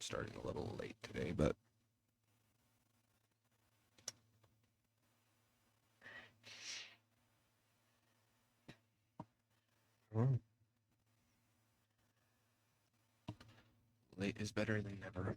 I'm starting a little late today, but late is better than never.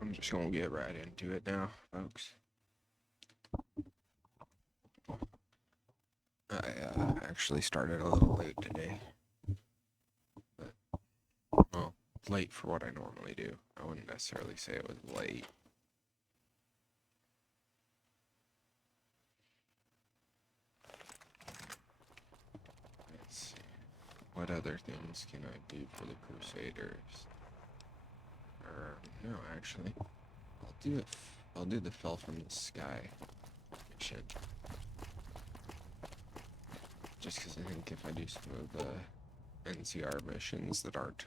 I'm just gonna get right into it now, folks. I actually started a little late today, but well, late for what I normally do. I wouldn't necessarily say it was late. Let's see. What other things can I do for the Crusaders? No, actually, I'll do it. I'll do the Fell from the Sky mission. Just because I think if I do some of the NCR missions that aren't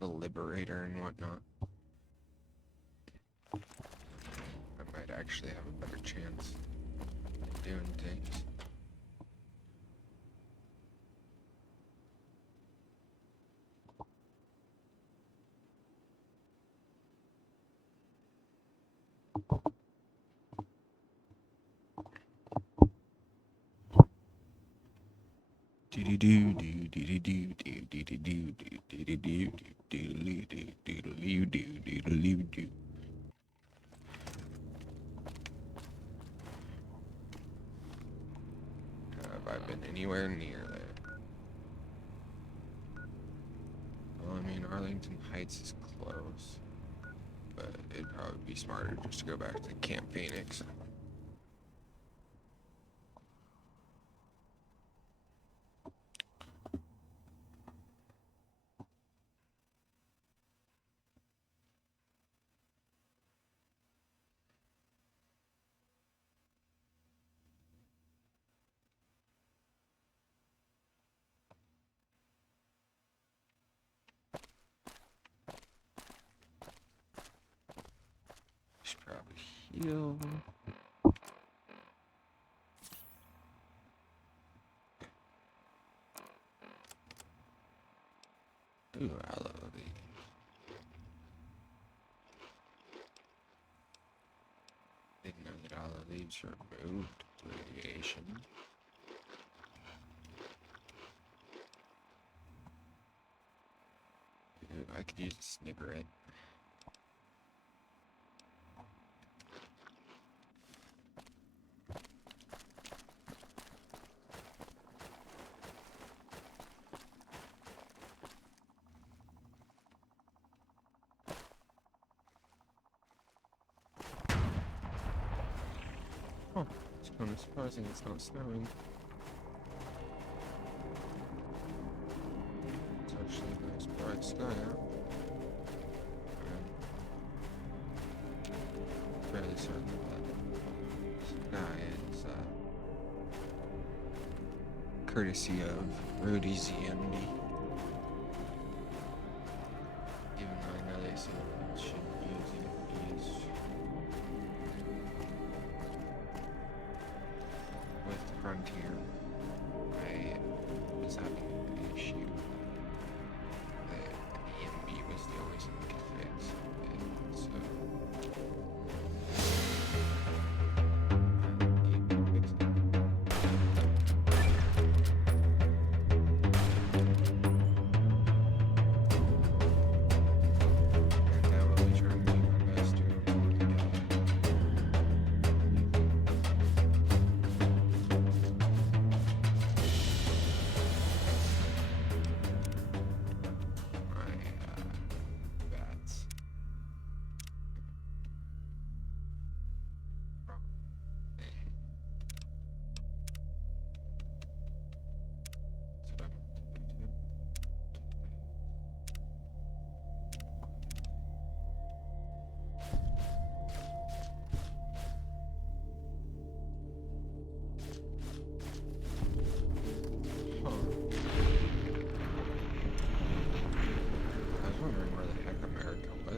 the Liberator and whatnot, I might actually have a better chance of doing things. Have I been anywhere near there? Well, I mean, Arlington Heights is close, but it'd probably be smarter just to go back to Camp Phoenix. Should probably heal. Ooh, I love these. Didn't know that all the leaves are moved through radiation. Ooh, I could use a Snickeret. Oh, it's kind of surprising it's not snowing. It's actually a nice bright sky out. I'm fairly certain that sky is courtesy of Rudy ZMD. Even though I know they said I shouldn't use it. With Frontier, I was having an issue that the EMB was the only thing I could fix. And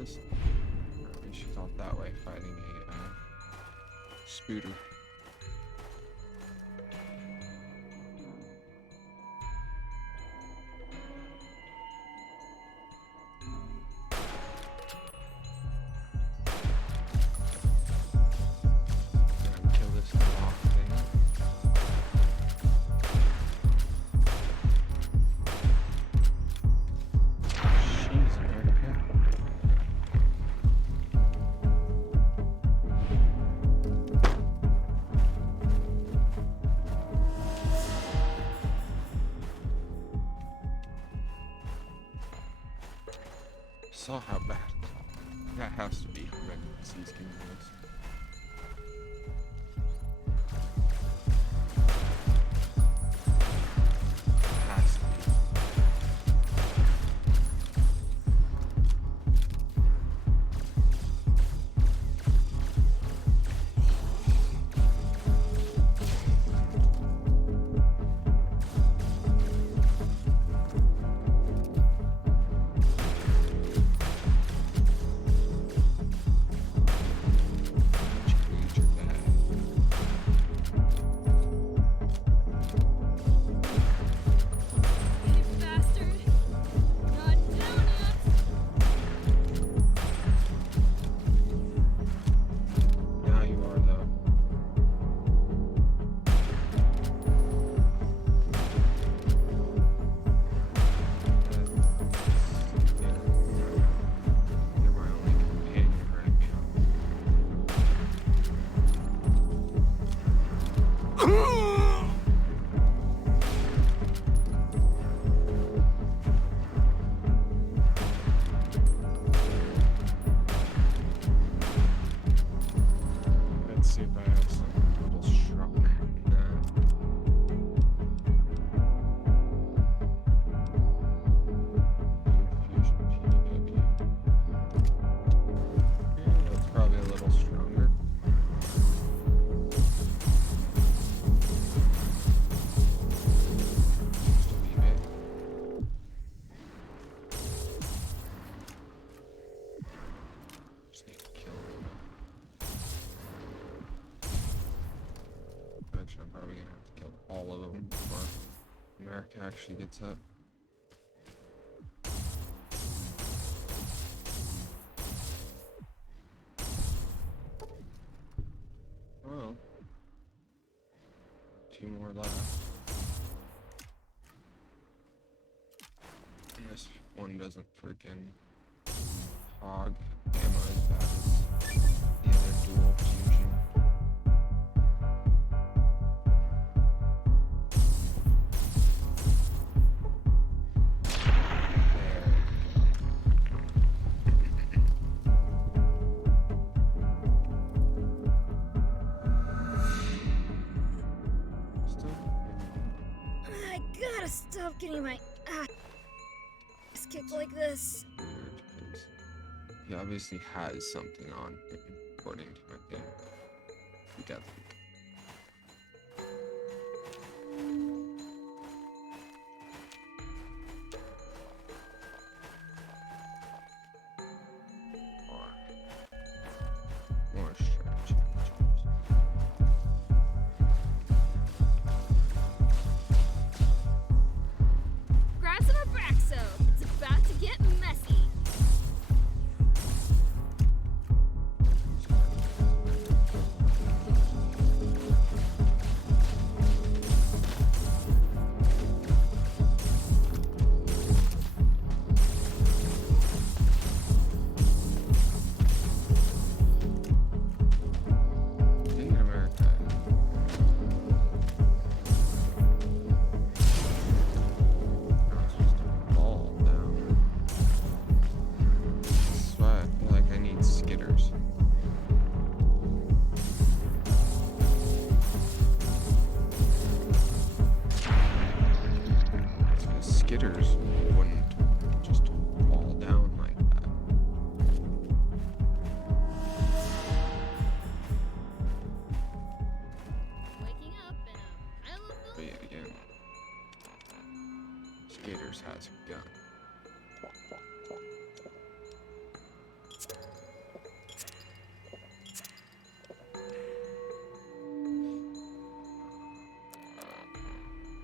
so she felt that way fighting a Spooter. Kill this lock thing. Jeez, America. Saw how bad that has to be for pregnancies can this. Has to be. I'm probably gonna have to kill all of them before America actually gets up. 2 more left. And this one doesn't freaking hog ammo as bad as the other dual fusion. Stop getting my ass kicked like this. Weird, because he obviously has something on him, according to my thing. He doesn't. More stretch. Grab some Abraxo. It's about to get messy. In America. Now it's just a ball down. That's why I feel like I need skitters. Because skitters wouldn't just fall down like that. Waking up in a pile of But yet again, skaters has a gun.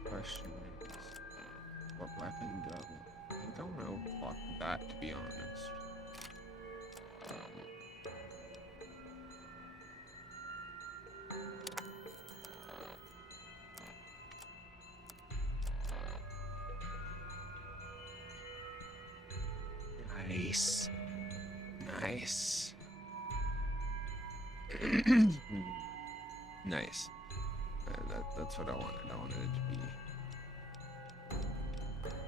Question is, what weapon do I want? I think I want to overclock that, to be honest. Nice. Nice. Nice. That's what I wanted. I wanted it to be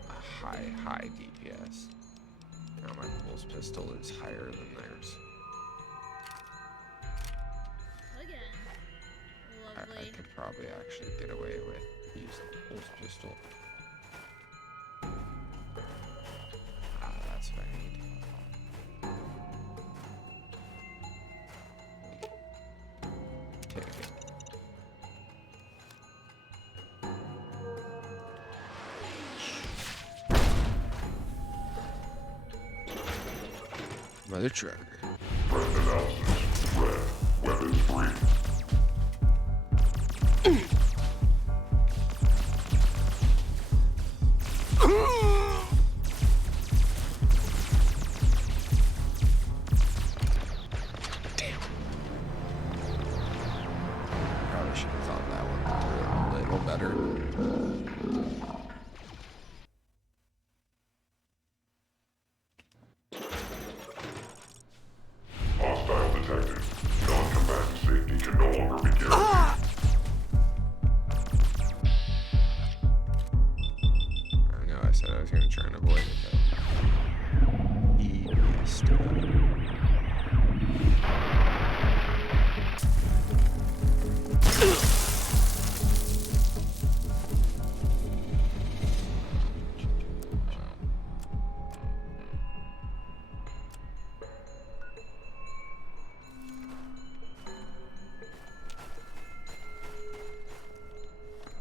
a high DPS. Now my pulse pistol is higher than theirs. again. I Lovely. could probably actually get away with using the pulse pistol. That's what I need. Take it. Mother trucker. Threat analysis. Red. Weapons free. Probably should have thought that one through a little better. Hostile detected. Non-combatant safety can no longer be guaranteed. I know I said I was going to try and avoid it, but he missed it.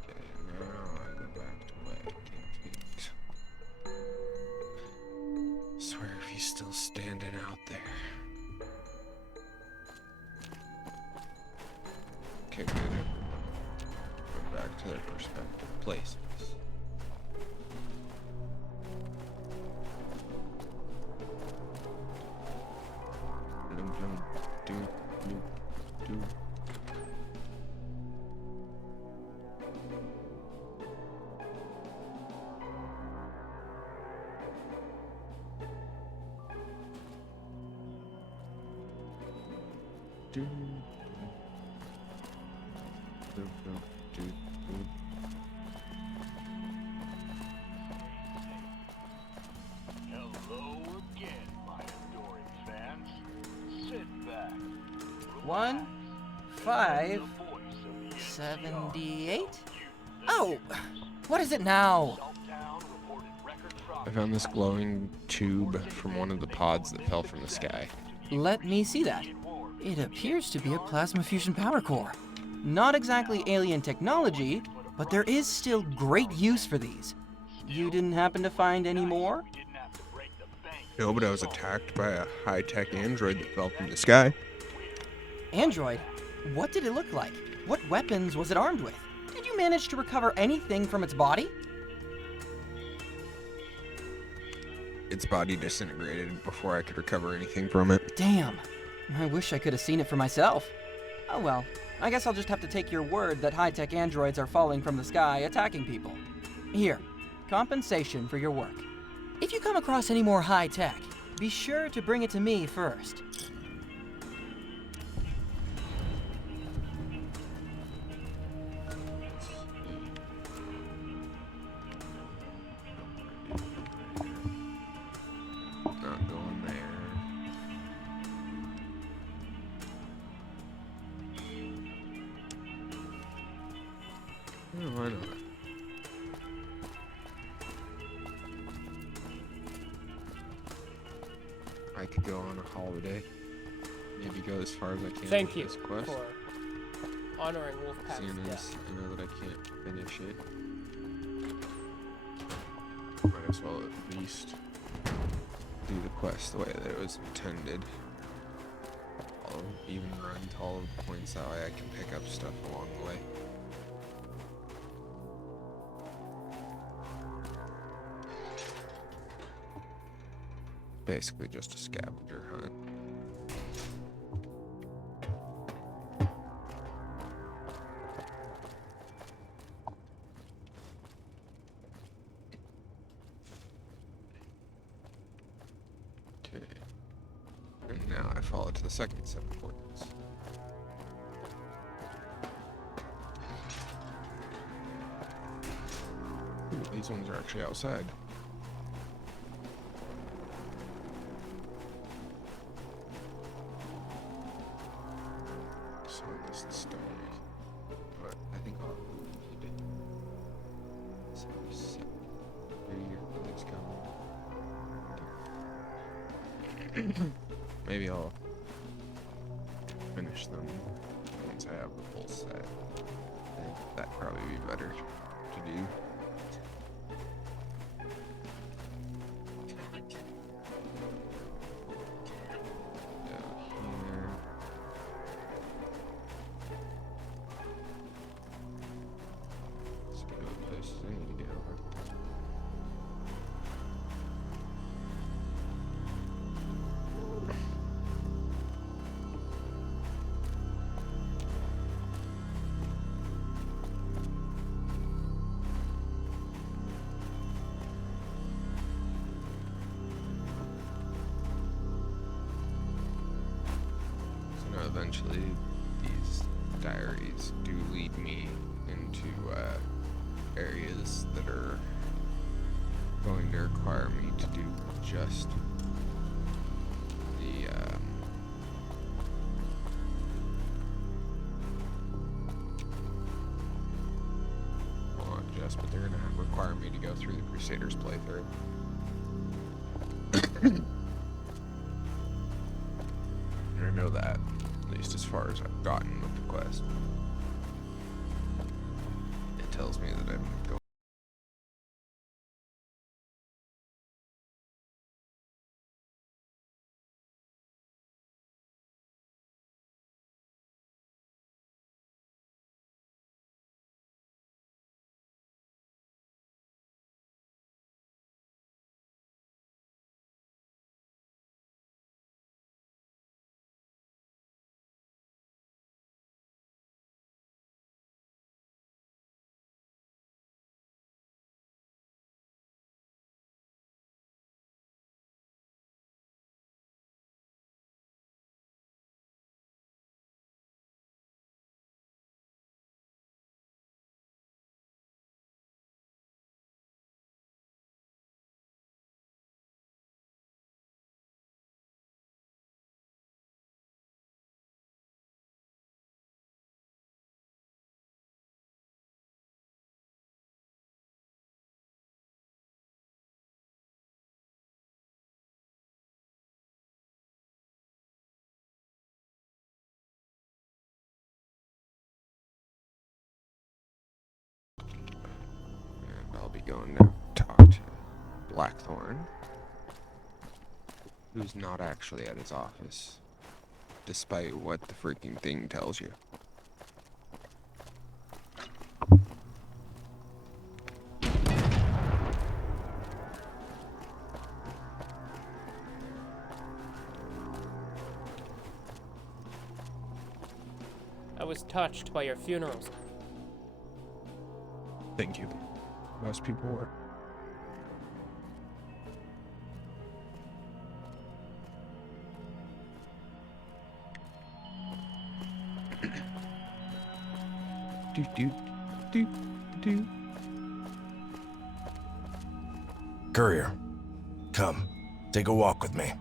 Okay, now I go back to wait. Swear if he's still standing out there. Okay, good. Go back to their respective places. Dum, dum, doo, doo, doo. do, do, do, do, do. Hello again, my adoring fans. Sit back. 1, 5, 78? Oh! What is it now? I found this glowing tube from one of the pods that fell from the sky. Let me see that. It appears to be a plasma fusion power core. Not exactly alien technology, but there is still great use for these. You didn't happen to find any more? No, but I was attacked by a high-tech android that fell from the sky. Android? What did it look like? What weapons was it armed with? Did you manage to recover anything from its body? Its body disintegrated before I could recover anything from it. Damn. I wish I could have seen it for myself. Oh well, I guess I'll just have to take your word that high-tech androids are falling from the sky attacking people. Here, compensation for your work. If you come across any more high-tech, be sure to bring it to me first. Not going there. Yeah, why not? I could go on a holiday. Maybe go as far as I can Thank with you this quest. for honoring Wolfpack's Seeing as death. I know that I can't finish it. Might as well at least do the quest the way that it was intended. I'll even run to all of the points, that way I can pick up stuff along the way. Basically just a scavenger hunt. Okay. And now I follow to the second set of points. Ooh, these ones are actually outside. So this stone, but I think I'll keep it. So set here, let's go. Maybe I'll finish them once I have the full set. I think that'd probably be better to do. Down here. Let's go to the places I need to go. So now eventually these diaries do lead me into areas that are going to require me to do just the well, not just, but they're gonna require me to go through the Crusaders playthrough. And I know that, at least as far as I've gotten with the quest. It tells me that I'm going going to talk to Blackthorn, who's not actually at his office, despite what the freaking thing tells you. I was touched by your funerals. Thank you. Most people were. do do do do. Courier, come, take a walk with me.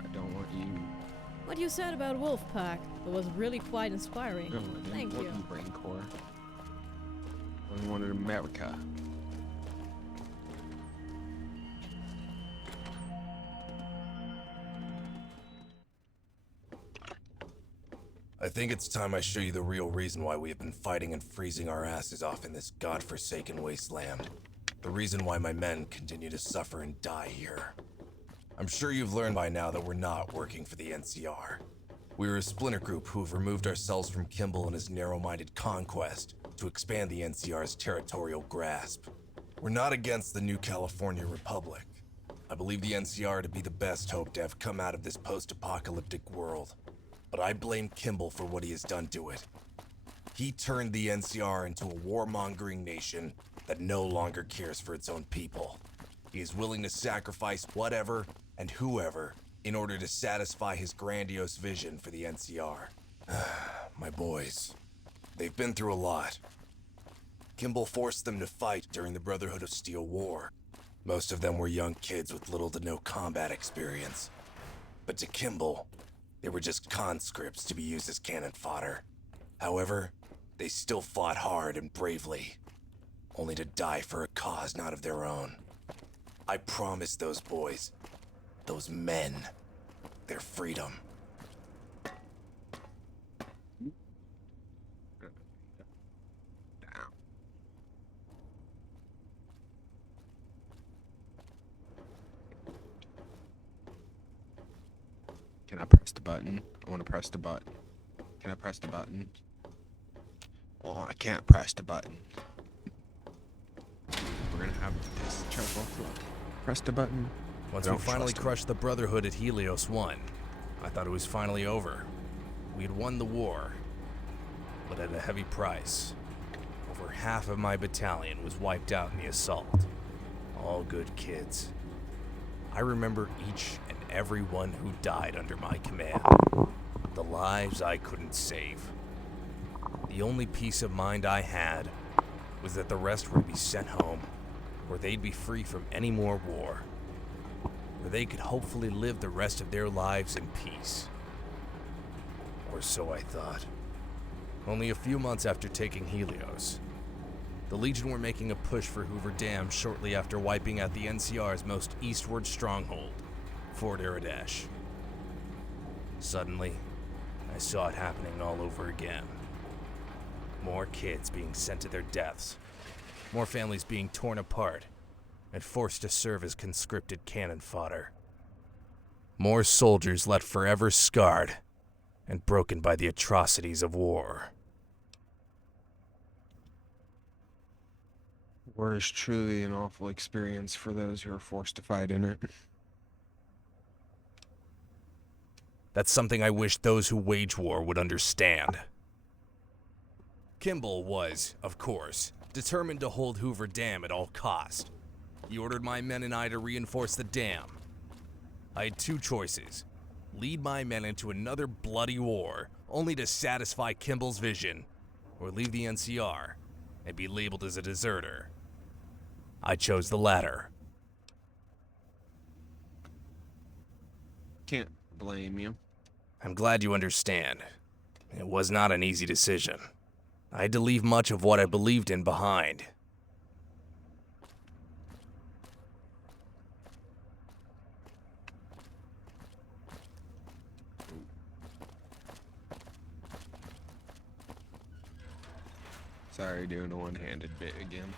I don't want you. What you said about Wolfpack, it was really quite inspiring. No, I didn't Thank want you. Brain Core. I wanted America. I think it's time I show you the real reason why we have been fighting and freezing our asses off in this godforsaken wasteland. The reason why my men continue to suffer and die here. I'm sure you've learned by now that we're not working for the NCR. We're a splinter group who have removed ourselves from Kimball and his narrow-minded conquest to expand the NCR's territorial grasp. We're not against the new California Republic. I believe the NCR to be the best hope to have come out of this post-apocalyptic world. But I blame Kimball for what he has done to it. He turned the NCR into a warmongering nation that no longer cares for its own people. He is willing to sacrifice whatever and whoever in order to satisfy his grandiose vision for the NCR. My boys, they've been through a lot. Kimball forced them to fight during the Brotherhood of Steel War. Most of them were young kids with little to no combat experience. But to Kimball, they were just conscripts to be used as cannon fodder. However, they still fought hard and bravely, only to die for a cause not of their own. I promised those boys, those men, their freedom. Down. Can I press the button? I want to press the button. Can I press the button? Oh, I can't press the button. We're gonna have this trouble. Press the button. Once I we don't finally trust him. crushed the Brotherhood at Helios 1, I thought it was finally over. We had won the war, but at a heavy price. Over half of my battalion was wiped out in the assault. All good kids. I remember each and every one who died under my command. The lives I couldn't save. The only peace of mind I had was that the rest would be sent home, where they'd be free from any more war, where they could hopefully live the rest of their lives in peace. Or so I thought. Only a few months after taking Helios, the Legion were making a push for Hoover Dam shortly after wiping out the NCR's most eastward stronghold, Fort Iridash. Suddenly, I saw it happening all over again. More kids being sent to their deaths, more families being torn apart and forced to serve as conscripted cannon fodder. More soldiers left forever scarred and broken by the atrocities of war. War is truly an awful experience for those who are forced to fight in it. That's something I wish those who wage war would understand. Kimball was, of course, determined to hold Hoover Dam at all cost. He ordered my men and I to reinforce the dam. I had two choices: lead my men into another bloody war, only to satisfy Kimball's vision, or leave the NCR and be labeled as a deserter. I chose the latter. Can't blame you. I'm glad you understand. It was not an easy decision. I had to leave much of what I believed in behind. Sorry, doing a one-handed bit again.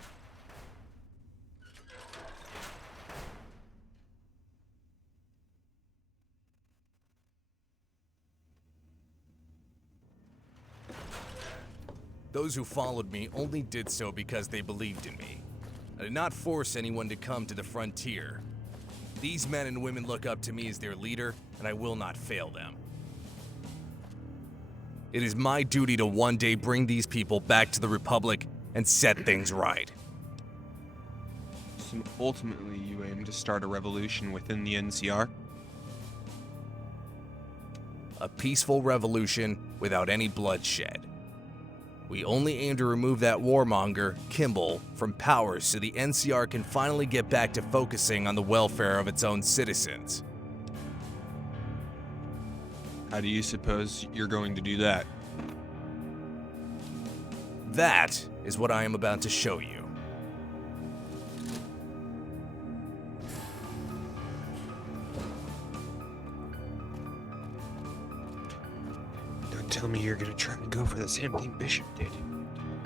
Those who followed me only did so because they believed in me. I did not force anyone to come to the frontier. These men and women look up to me as their leader, and I will not fail them. It is my duty to one day bring these people back to the Republic and set things right. So ultimately, you aim to start a revolution within the NCR? A peaceful revolution without any bloodshed. We only aim to remove that warmonger, Kimball, from power so the NCR can finally get back to focusing on the welfare of its own citizens. How do you suppose you're going to do that? That is what I am about to show you. Don't tell me you're gonna try to go for the same thing Bishop did.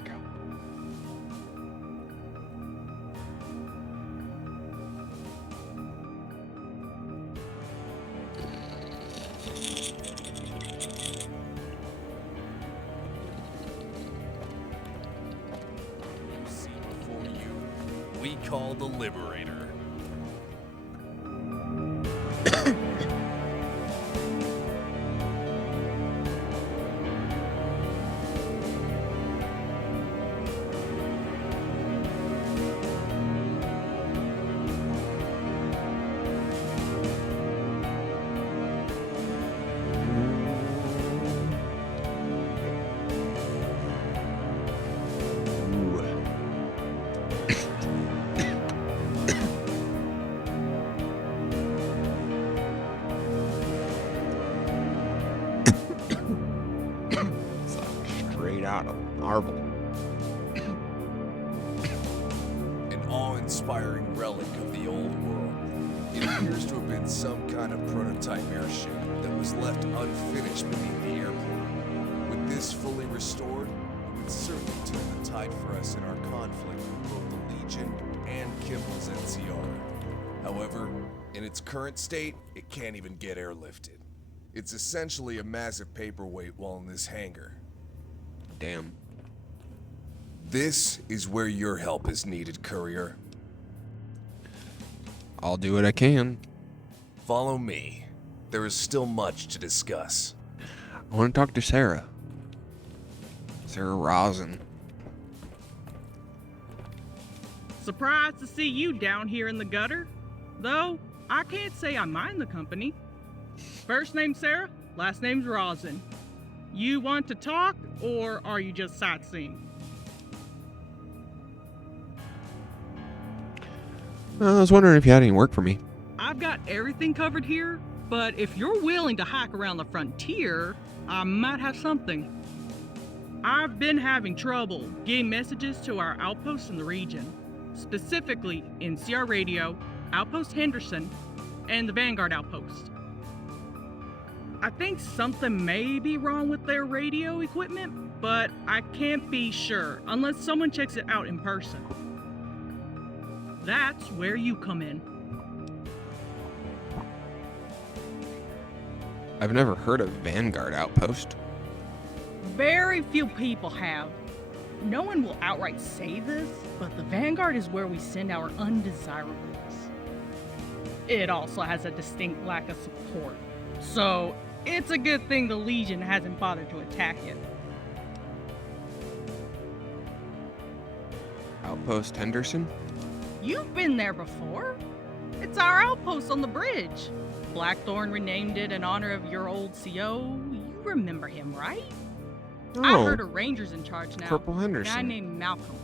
Go. You see before you, we call the Liberator. It's like straight out of marble. An awe-inspiring relic of the old world. It appears to have been some kind of prototype airship that was left unfinished beneath the airport. With this fully restored, it would certainly turn the tide for us in our conflict with both the Legion and Kimball's NCR. However, in its current state, it can't even get airlifted. It's essentially a massive paperweight while in this hangar. Damn. This is where your help is needed, Courier. I'll do what I can. Follow me. There is still much to discuss. I want to talk to Sarah. Sarah Rosen. Surprised to see you down here in the gutter. Though, I can't say I mind the company. First name's Sarah, last name's Rosen. You want to talk, or are you just sightseeing? I was wondering if you had any work for me. I've got everything covered here, but if you're willing to hike around the frontier, I might have something. I've been having trouble getting messages to our outposts in the region, specifically NCR Radio, Outpost Henderson, and the Vanguard Outpost. I think something may be wrong with their radio equipment, but I can't be sure unless someone checks it out in person. That's where you come in. I've never heard of Vanguard Outpost. Very few people have. No one will outright say this, but the Vanguard is where we send our undesirables. It also has a distinct lack of support, so it's a good thing the Legion hasn't bothered to attack it. Outpost Henderson? You've been there before. It's our outpost on the bridge. Blackthorn renamed it in honor of your old CO. You remember him, right? I Oh, heard a ranger's in charge now. Corporal A guy Henderson. named Malcolm.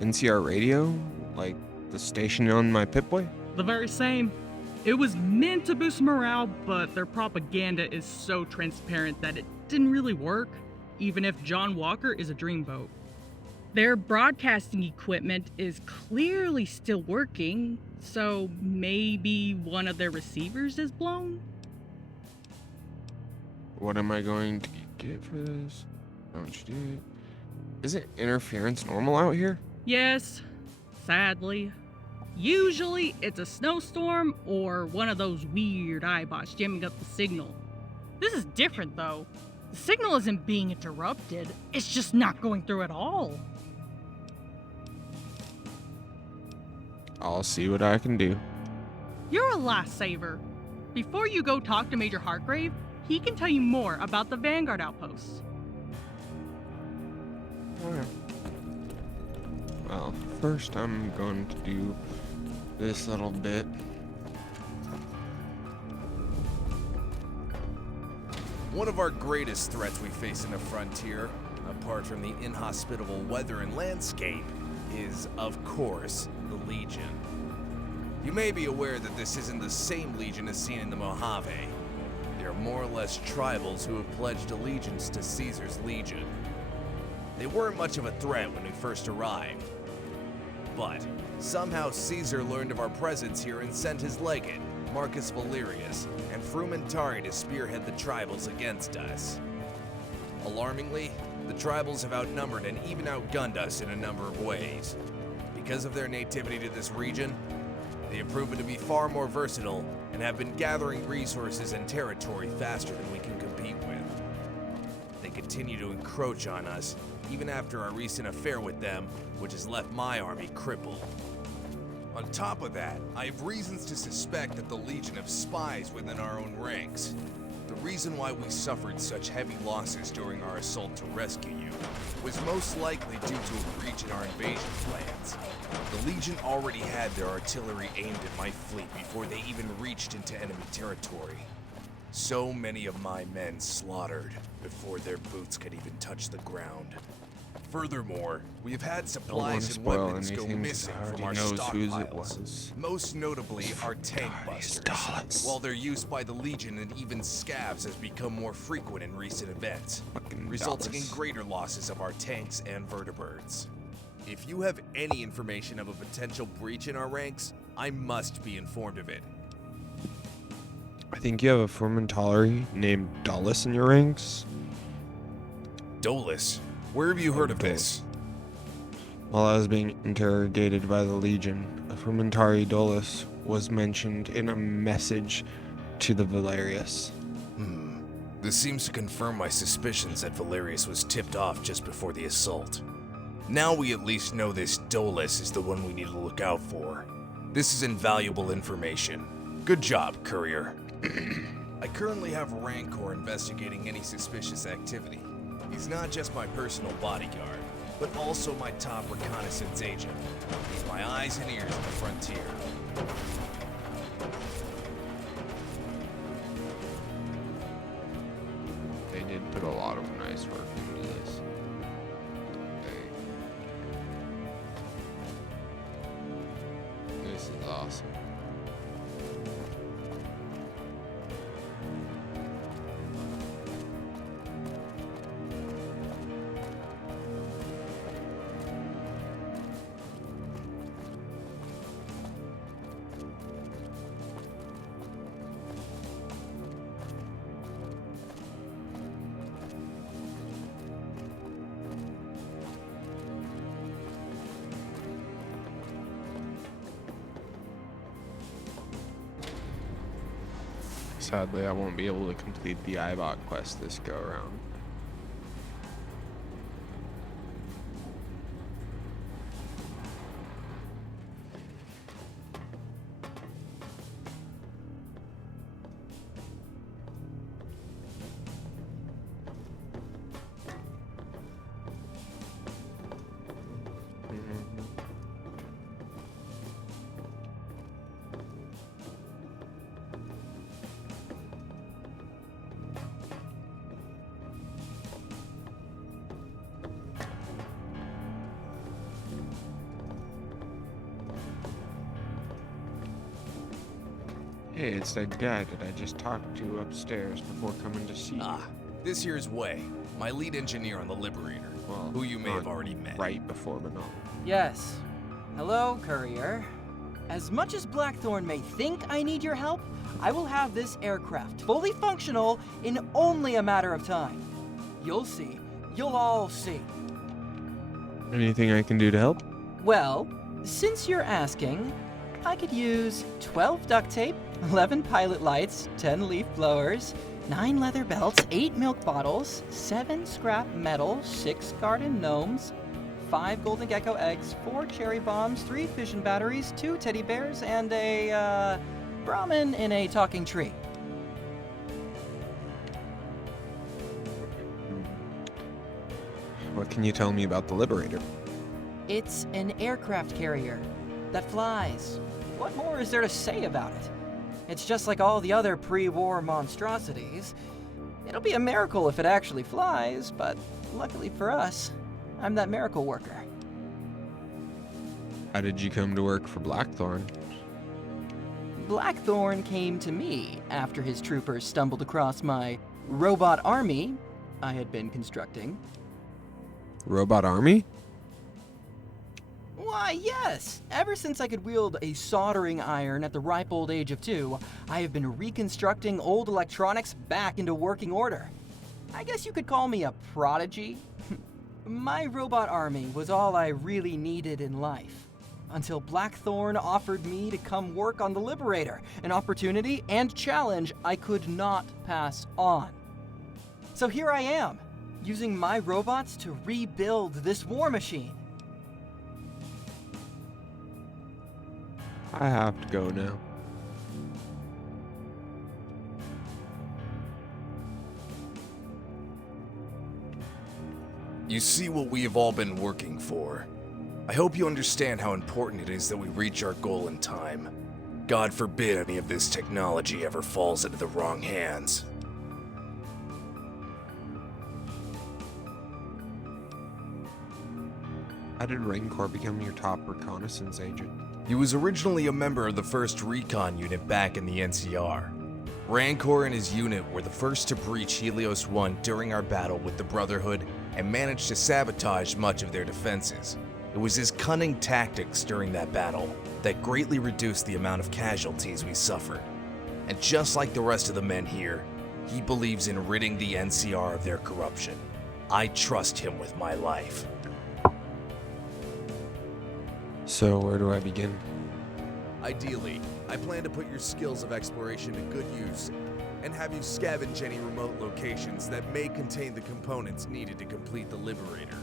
NCR Radio? Like the station on my Pip-Boy? The very same. It was meant to boost morale, but their propaganda is so transparent that it didn't really work, even if John Walker is a dreamboat. Their broadcasting equipment is clearly still working, so maybe one of their receivers is blown? What am I going to get for this? Don't you do it? Isn't interference normal out here? Yes, sadly. Usually it's a snowstorm or one of those weird iBots jamming up the signal. This is different though. The signal isn't being interrupted, it's just not going through at all. I'll see what I can do. You're a lifesaver. Before you go talk to Major Hargrave, he can tell you more about the Vanguard outposts. Alright. Well, first I'm going to do this little bit. One of our greatest threats we face in the frontier, apart from the inhospitable weather and landscape, is, of course, the Legion. You may be aware that this isn't the same Legion as seen in the Mojave. They are more or less tribals who have pledged allegiance to Caesar's Legion. They weren't much of a threat when we first arrived. But somehow Caesar learned of our presence here and sent his legate, Marcus Valerius, and Frumentari to spearhead the tribals against us. Alarmingly, the tribals have outnumbered and even outgunned us in a number of ways. Because of their nativity to this region, they have proven to be far more versatile and have been gathering resources and territory faster than we can compete with. They continue to encroach on us, even after our recent affair with them, which has left my army crippled. On top of that, I have reasons to suspect that the Legion have spies within our own ranks. The reason why we suffered such heavy losses during our assault to rescue you was most likely due to a breach in our invasion plans. The Legion already had their artillery aimed at my fleet before they even reached into enemy territory. So many of my men slaughtered before their boots could even touch the ground. Furthermore, we have had supplies and weapons go missing from our stockpiles. Most notably, our tank busters. While their use by the Legion and even scavs has become more frequent in recent events, resulting in greater losses of our tanks and vertebrates. If you have any information of a potential breach in our ranks, I must be informed of it. I think you have a Frumentari named Dulles in your ranks. Dolus? Where have you heard of this? While I was being interrogated by the Legion, a Frumentari Dulles was mentioned in a message to the Valerius. This seems to confirm my suspicions that Valerius was tipped off just before the assault. Now we at least know this Dulles is the one we need to look out for. This is invaluable information. Good job, courier. I currently have Rancor investigating any suspicious activity. He's not just my personal bodyguard, but also my top reconnaissance agent. He's my eyes and ears on the frontier. They did put a lot of nice work into this. This is awesome. Sadly, I won't be able to complete the iBot quest this go around. Hey, it's that guy that I just talked to upstairs before coming to see you. Ah, This here's Way, my lead engineer on the Liberator, Well, who you may have not already met. right before, but not. Yes. Hello, courier. As much as Blackthorn may think I need your help, I will have this aircraft fully functional in only a matter of time. You'll see. You'll all see. Anything I can do to help? Well, since you're asking, I could use 12 duct tape, 11 pilot lights, 10 leaf blowers, 9 leather belts, 8 milk bottles, 7 scrap metal, 6 garden gnomes, 5 golden gecko eggs, 4 cherry bombs, 3 fission batteries, 2 teddy bears, and a, Brahmin in a talking tree. What can you tell me about the Liberator? It's an aircraft carrier that flies. What more is there to say about it? It's just like all the other pre-war monstrosities. It'll be a miracle if it actually flies, but luckily for us, I'm that miracle worker. How did you come to work for Blackthorn? Blackthorn came to me after his troopers stumbled across my robot army I had been constructing. Robot Army? Why, yes! Ever since I could wield a soldering iron at the ripe old age of 2, I have been reconstructing old electronics back into working order. I guess you could call me a prodigy. My robot army was all I really needed in life. Until Blackthorn offered me to come work on the Liberator, an opportunity and challenge I could not pass on. So here I am, using my robots to rebuild this war machine. I have to go now. You see what we have all been working for. I hope you understand how important it is that we reach our goal in time. God forbid any of this technology ever falls into the wrong hands. How did Rancor become your top reconnaissance agent? He was originally a member of the 1st Recon Unit back in the NCR. Rancor and his unit were the first to breach Helios 1 during our battle with the Brotherhood and managed to sabotage much of their defenses. It was his cunning tactics during that battle that greatly reduced the amount of casualties we suffered. And just like the rest of the men here, he believes in ridding the NCR of their corruption. I trust him with my life. So where do I begin? Ideally, I plan to put your skills of exploration to good use and have you scavenge any remote locations that may contain the components needed to complete the Liberator.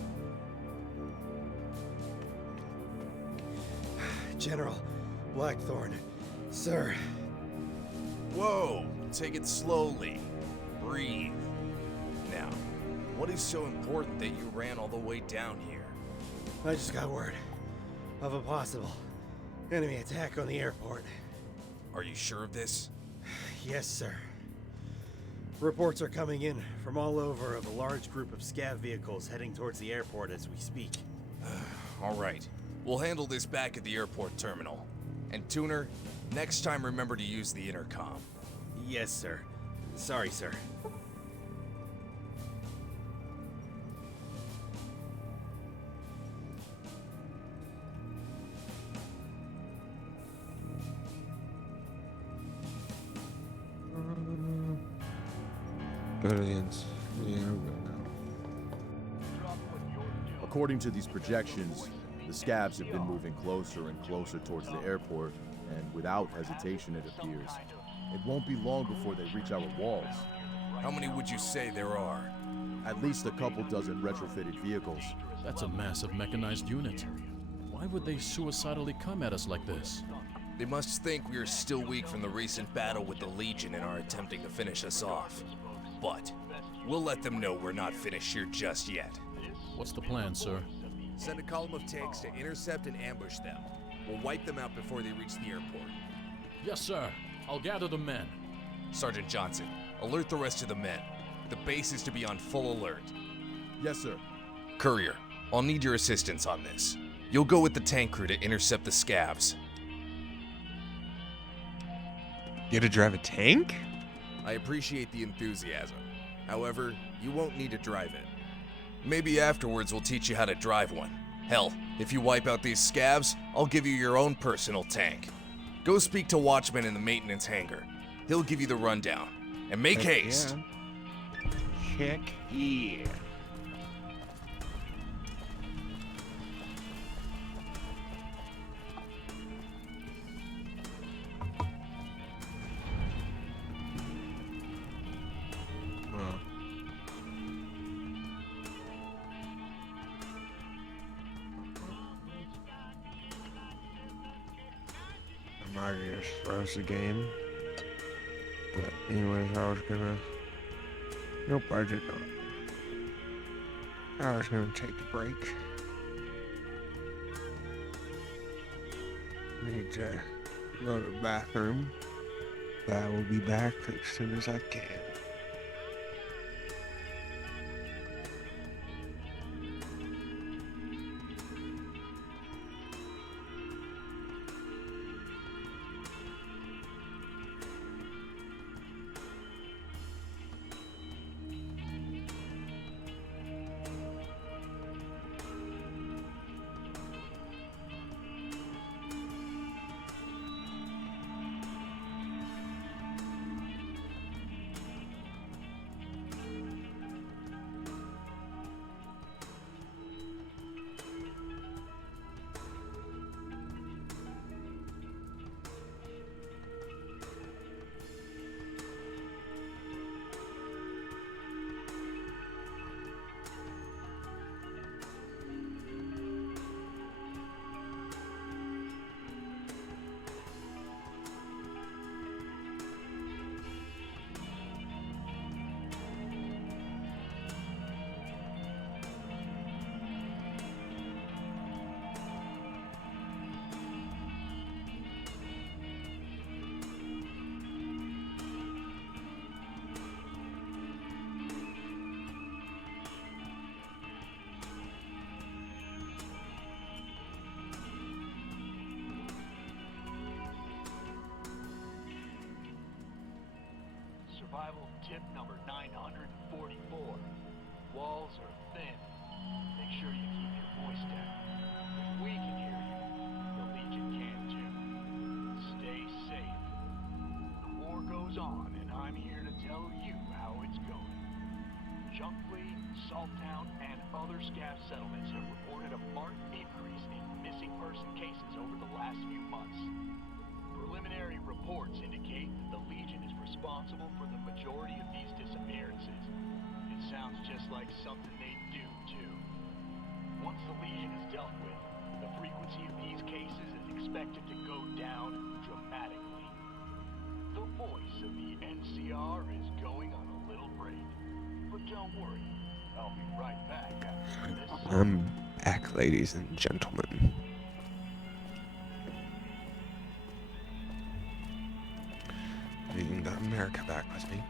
General Blackthorn, sir. Whoa, take it slowly. Breathe. Now, what is so important that you ran all the way down here? I just got word of a possible enemy attack on the airport. Are you sure of this? Yes, sir. Reports are coming in from all over of a large group of scav vehicles heading towards the airport as we speak. All right. We'll handle this back at the airport terminal. And Tuner, next time remember to use the intercom. Yes, sir. Sorry, sir. Go to the ends. Yeah, we'll go now. According to these projections, the scabs have been moving closer and closer towards the airport, and without hesitation it appears. It won't be long before they reach our walls. How many would you say there are? At least a couple dozen retrofitted vehicles. That's a massive mechanized unit. Why would they suicidally come at us like this? They must think we are still weak from the recent battle with the Legion and are attempting to finish us off. But we'll let them know we're not finished here just yet. What's the plan, sir? Send a column of tanks to intercept and ambush them. We'll wipe them out before they reach the airport. Yes, sir. I'll gather the men. Sergeant Johnson, alert the rest of the men. The base is to be on full alert. Yes, sir. Courier, I'll need your assistance on this. You'll go with the tank crew to intercept the scavs. You had to drive a tank? I appreciate the enthusiasm. However, You won't need to drive it. Maybe afterwards we'll teach you how to drive one. Hell, if you wipe out these scabs, I'll give you your own personal tank. Go speak to Watchman in the maintenance hangar. He'll give you the rundown. And make haste. Check here. I guess froze the game. But anyways, I was gonna... Nope, I did not. I was gonna take a break. Need to go to the bathroom. But I will be back as soon as I can. Survival tip number 944. Walls are thin. Make sure you keep your voice down. If we can hear you, the Legion can too. Stay safe. The war goes on, and I'm here to tell you how it's going. Junkley, Salttown, and other scav settlements have reported a marked increase in missing person cases over the last few months. Preliminary reports indicate that the Legion is responsible for the majority of these disappearances. It sounds just like something they do, too. Once the Legion is dealt with, the frequency of these cases is expected to go down dramatically. The voice of the NCR is going on a little break. But don't worry, I'll be right back after this. I'm back, ladies and gentlemen. Bringing the America back with me.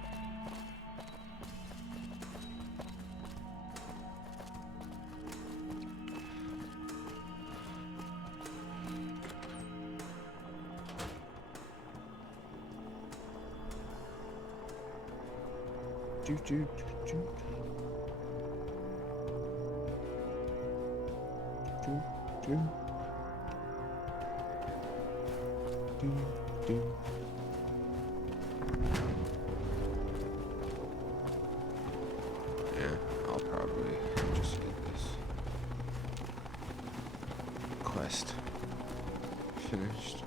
Do do do do do do do. Yeah, I'll probably just get this quest finished.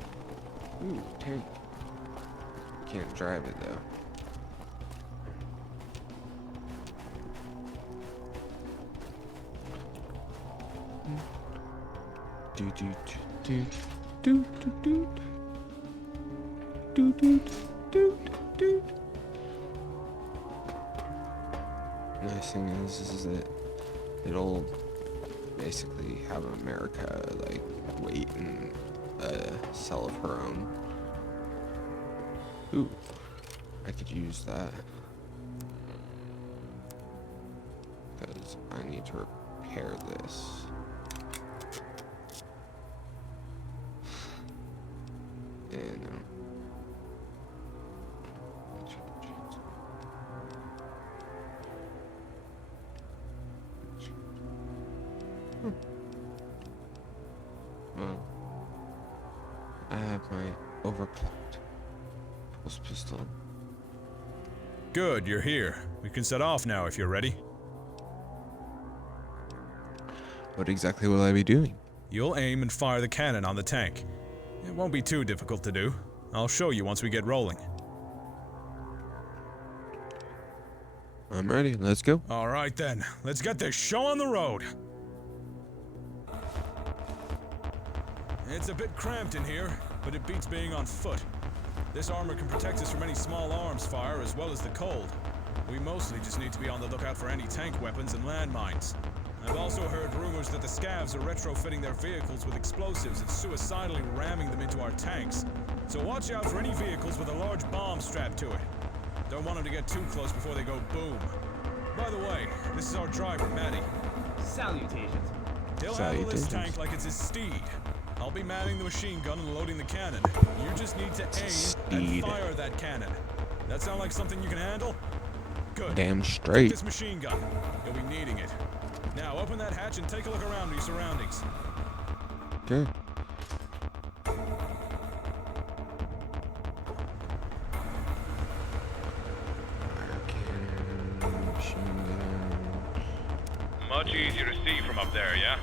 Ooh, tank. Can't drive it though. Do do do do do do do do do do. Nice thing is that it'll basically have America like wait in a cell of her own. Ooh, I could use that because I need to repair this. And overclocked. Pulse pistol. Good, you're here. We can set off now if you're ready. What exactly will I be doing? You'll aim and fire the cannon on the tank. It won't be too difficult to do. I'll show you once we get rolling. I'm ready. Let's go. All right then. Let's get this show on the road. It's a bit cramped in here, but it beats being on foot. This armor can protect us from any small arms fire as well as the cold. We mostly just need to be on the lookout for any tank weapons and landmines. I've also heard rumors that the scavs are retrofitting their vehicles with explosives and suicidally ramming them into our tanks. So watch out for any vehicles with a large bomb strapped to it. Don't want them to get too close before they go boom. By the way, this is our driver, Matty. Salutations. He'll handle this tank like it's his steed. I'll be manning the machine gun and loading the cannon. You just need to aim and fire that cannon. That sound like something you can handle? Good. Damn straight. Take this machine gun. You'll be needing it. Now open that hatch and take a look around your surroundings. Okay. Much easier to see from up there, yeah?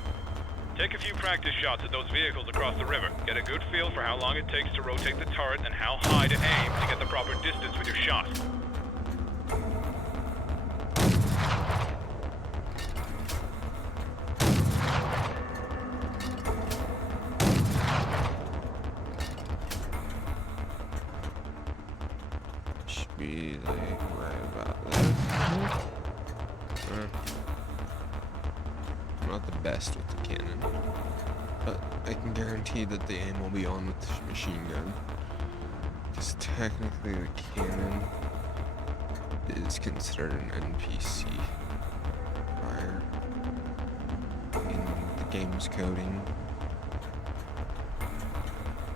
Take a few practice shots at those vehicles across the river. Get a good feel for how long it takes to rotate the turret and how high to aim to get the proper distance with your shot. Should be like right about there. I'm not the best with the cannon, but I can guarantee that the aim will be on with the machine gun. Because technically the cannon is considered an NPC fire in the game's coding.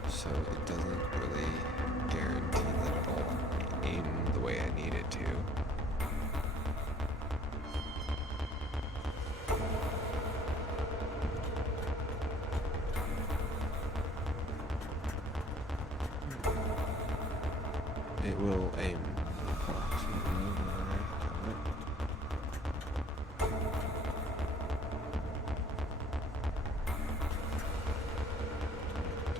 So it doesn't really guarantee that it'll aim the way I need it to. It will aim approximately where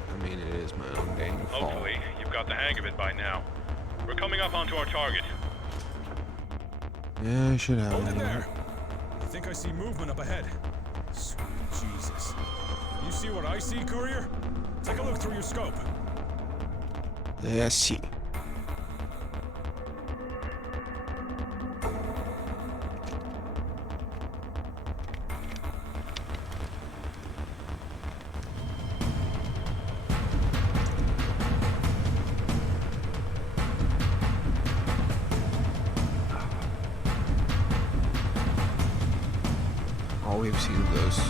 I mean, it is my own dang fault. Hopefully, you've got the hang of it by now. We're coming up onto our target. Yeah, I should have Hold it it. there. I think I see movement up ahead. Sweet Jesus. You see what I see, Courier? Take a look through your scope. Let's see. All we've seen of those so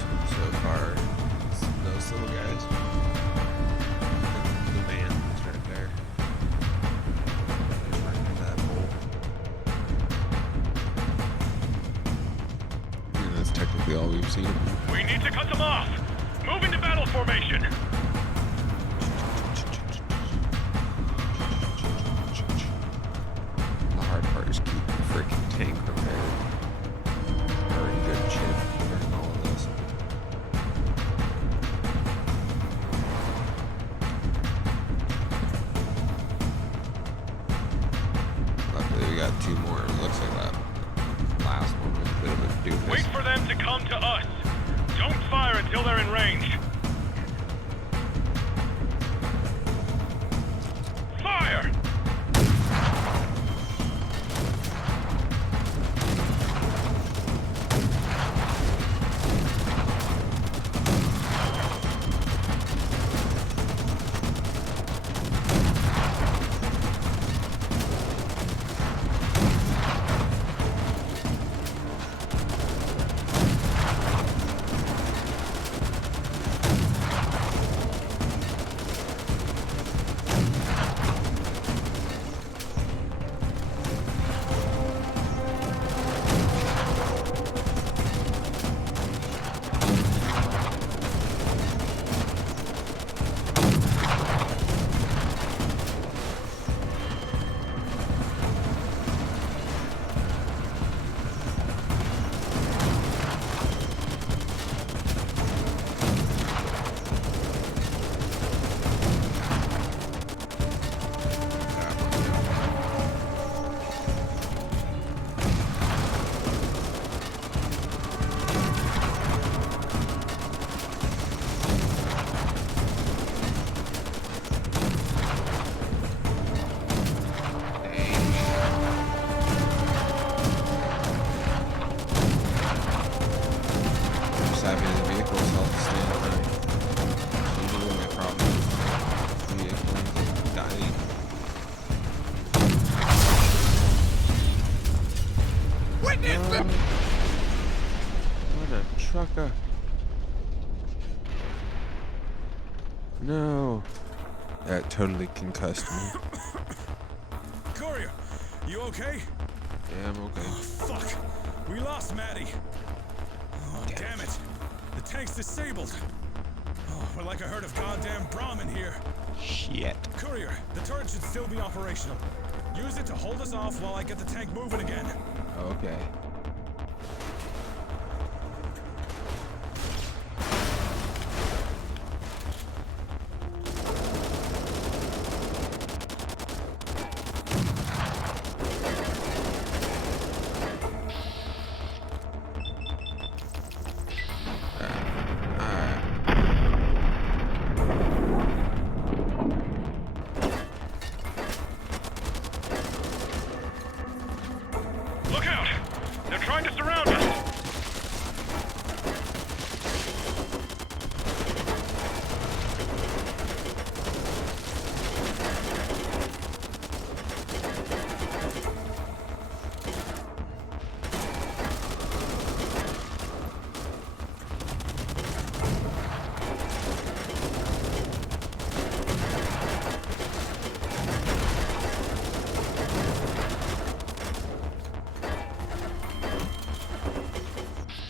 far is those little guys. The van that's right there. Just right into that hole. And that's technically all we've seen of them. We need to cut them off! Move into battle formation! The hard part is keeping the freaking tank prepared. Or in good shape during all of this. Luckily we got two more. It looks like that last one was a bit of a doofus. Wait for them to come to us! Don't fire until they're in range! Fire! What a trucker. No. That totally concussed me. Courier, you okay? Yeah, I'm okay. Oh, fuck. We lost Maddie. Oh, damn it. The tank's disabled. Oh, we're like a herd of goddamn Brahmin here. Shit. Courier, the turret should still be operational. Use it to hold us off while I get the tank moving again. Okay. Look out! They're trying to surround us!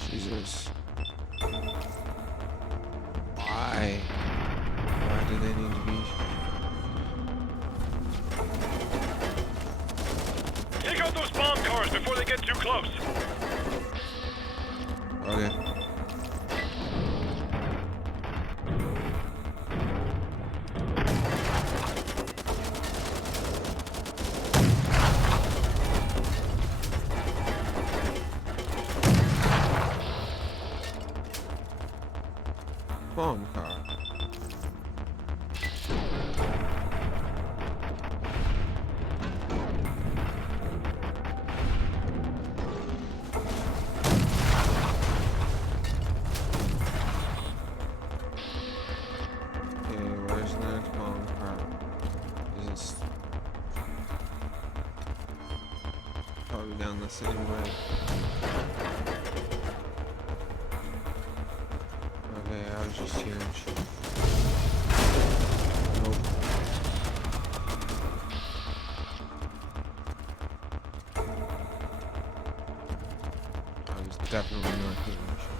Jesus. Why? Why do they need to be? Take out those bomb cars before they get too close! Okay. Bomb car. Okay, where's the next bomb car? Is this probably down the same way? Okay, I was just hearing shit. Nope. I was definitely not hearing shit.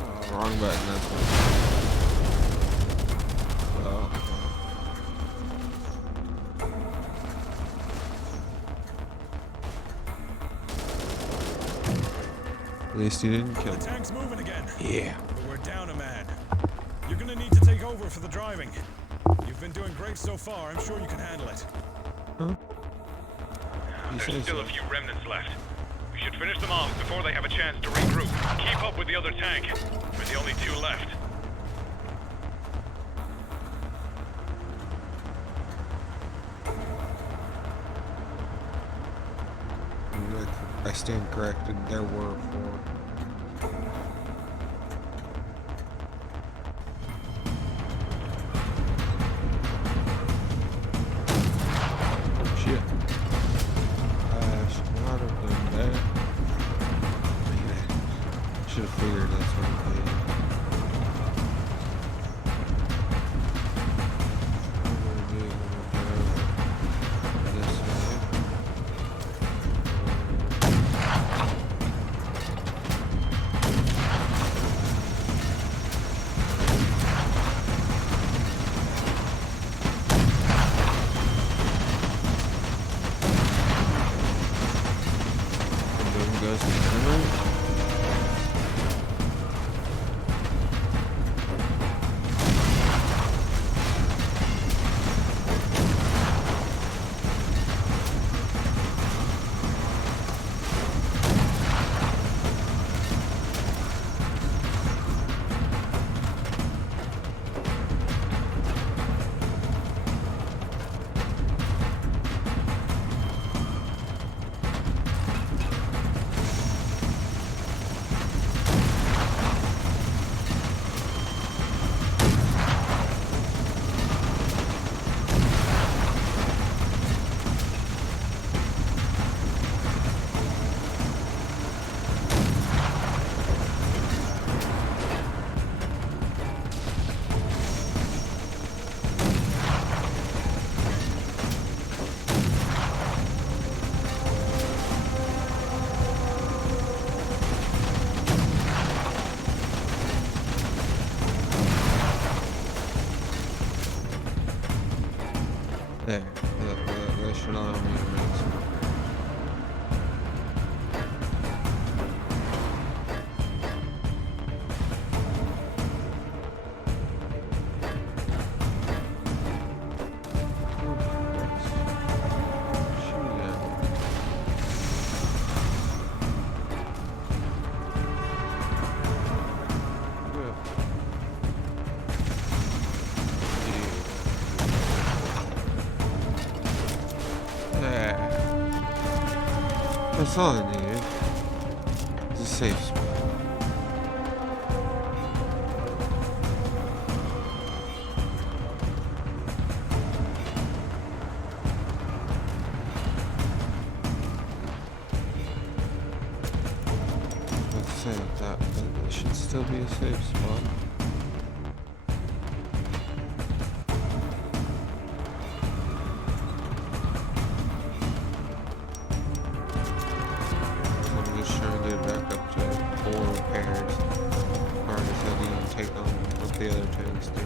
Oh, wrong button, that's what. Oh. At least you didn't kill The me. tank's moving again. Yeah. But we're down a man. You're gonna need to take over for the driving. You've been doing great so far. I'm sure you can handle it. Huh? There's still a few remnants left. We should finish them off before they have a chance to regroup. Keep up with the other tank. We're the only two left. I stand corrected. There were 4. Shit. I should not have done that. Man, should have figured that's what I did. Goes to the There. That should allow me to raise. That's all I needed. It's a safe spot. Let's say that it should still be a safe spot. The other tanks do.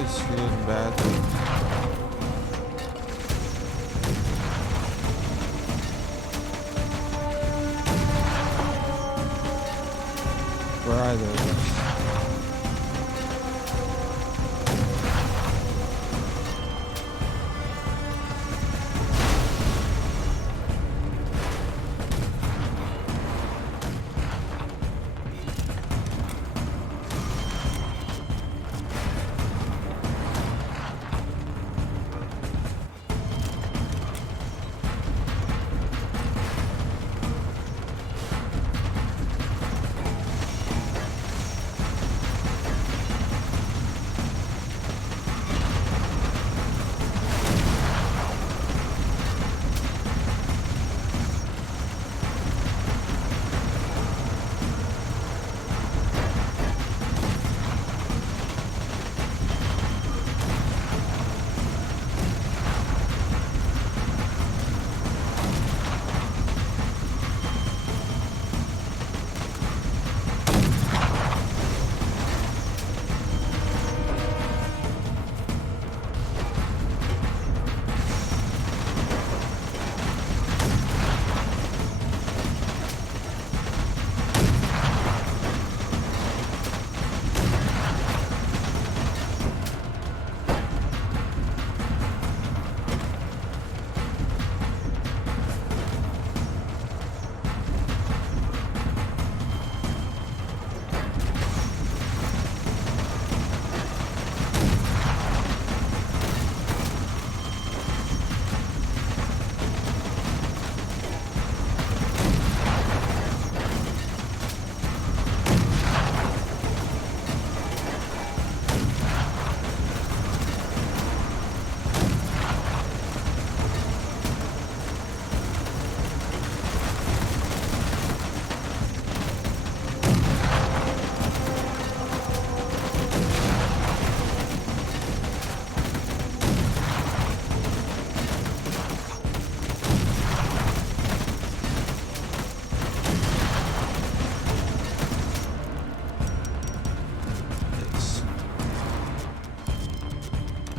It's feeling bad. Where are those?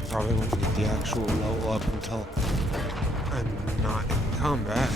Probably won't get the actual level up until I'm not in combat.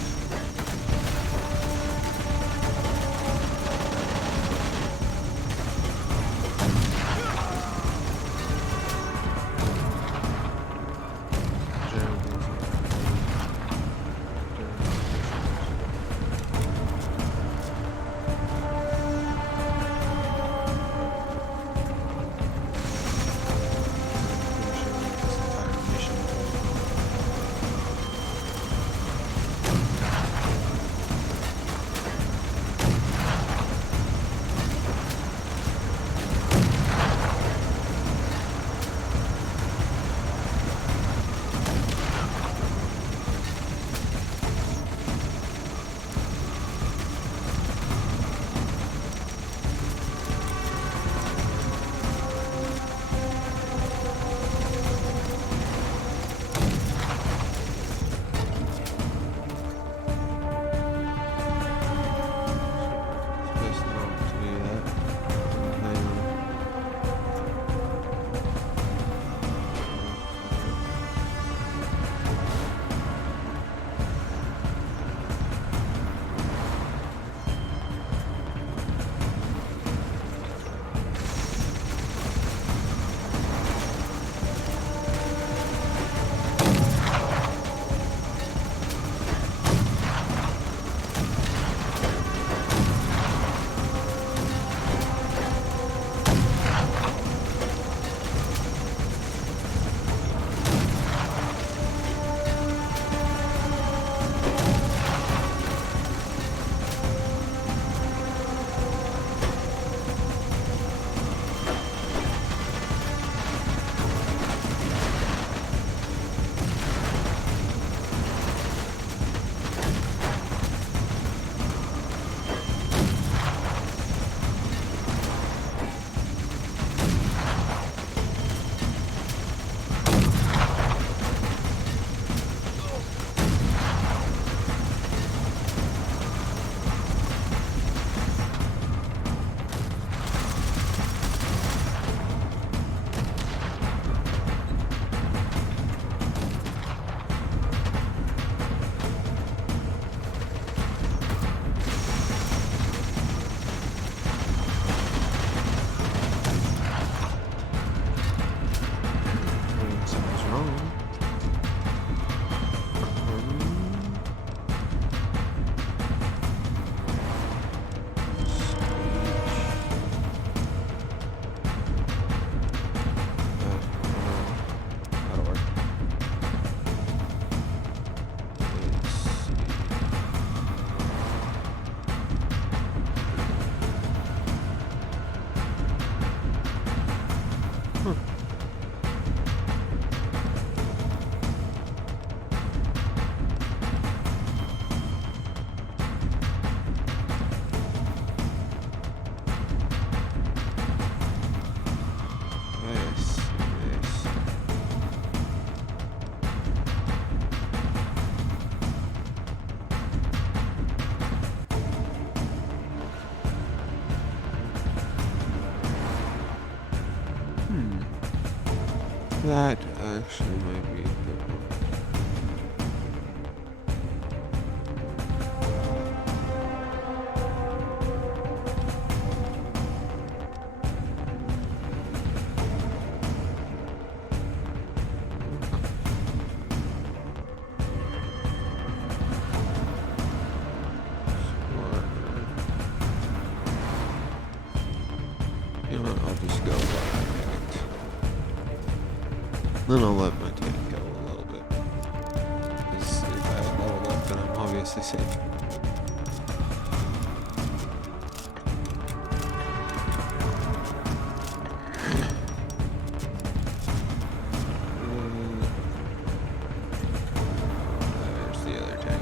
That actually might be a good one. You know what, I'll just go back. Then I'll let my tank go a little bit. Because if I level up, then I'm obviously safe. There's the other tank.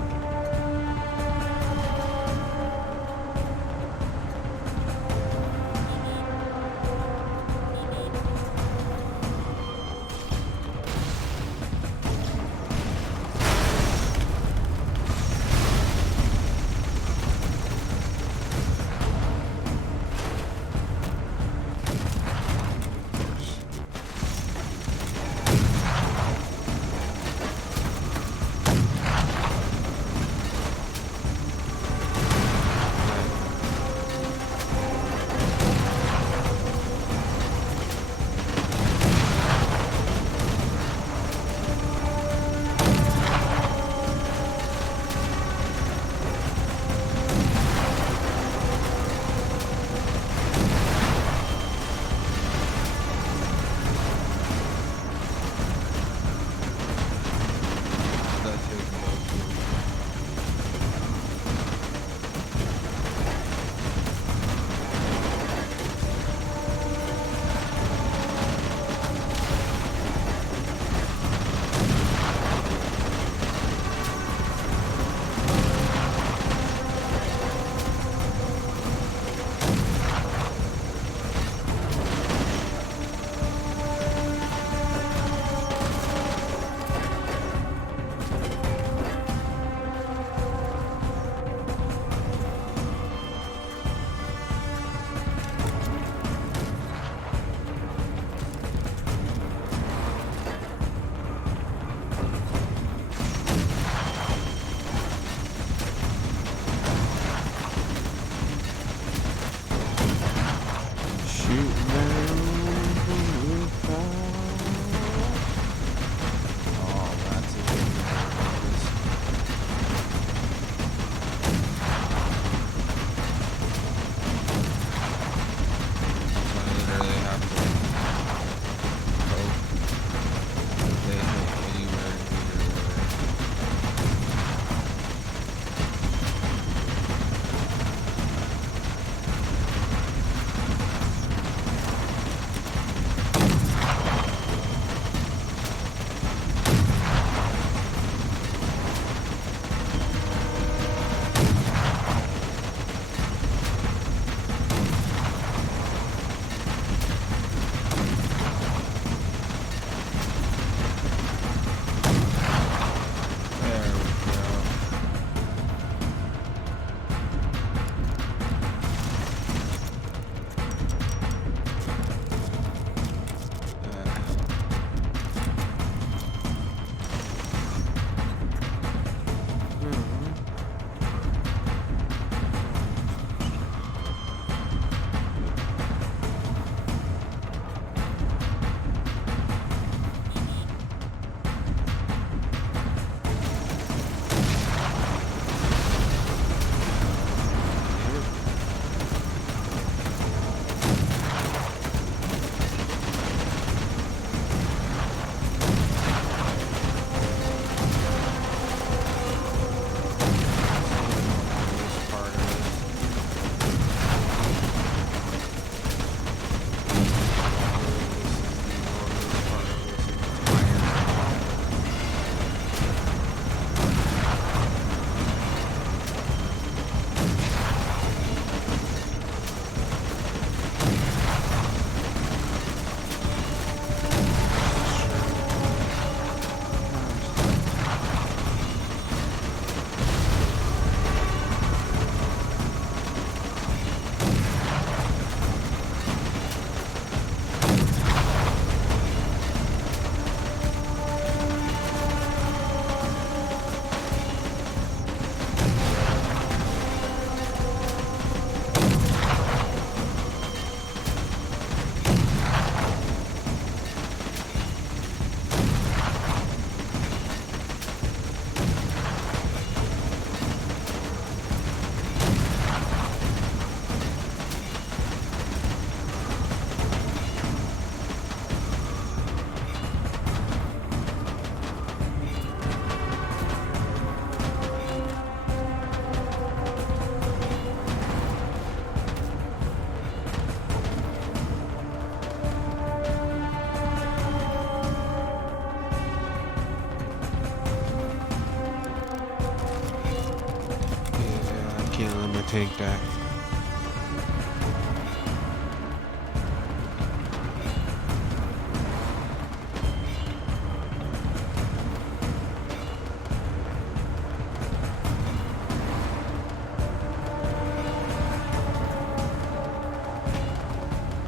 can't let my tank die.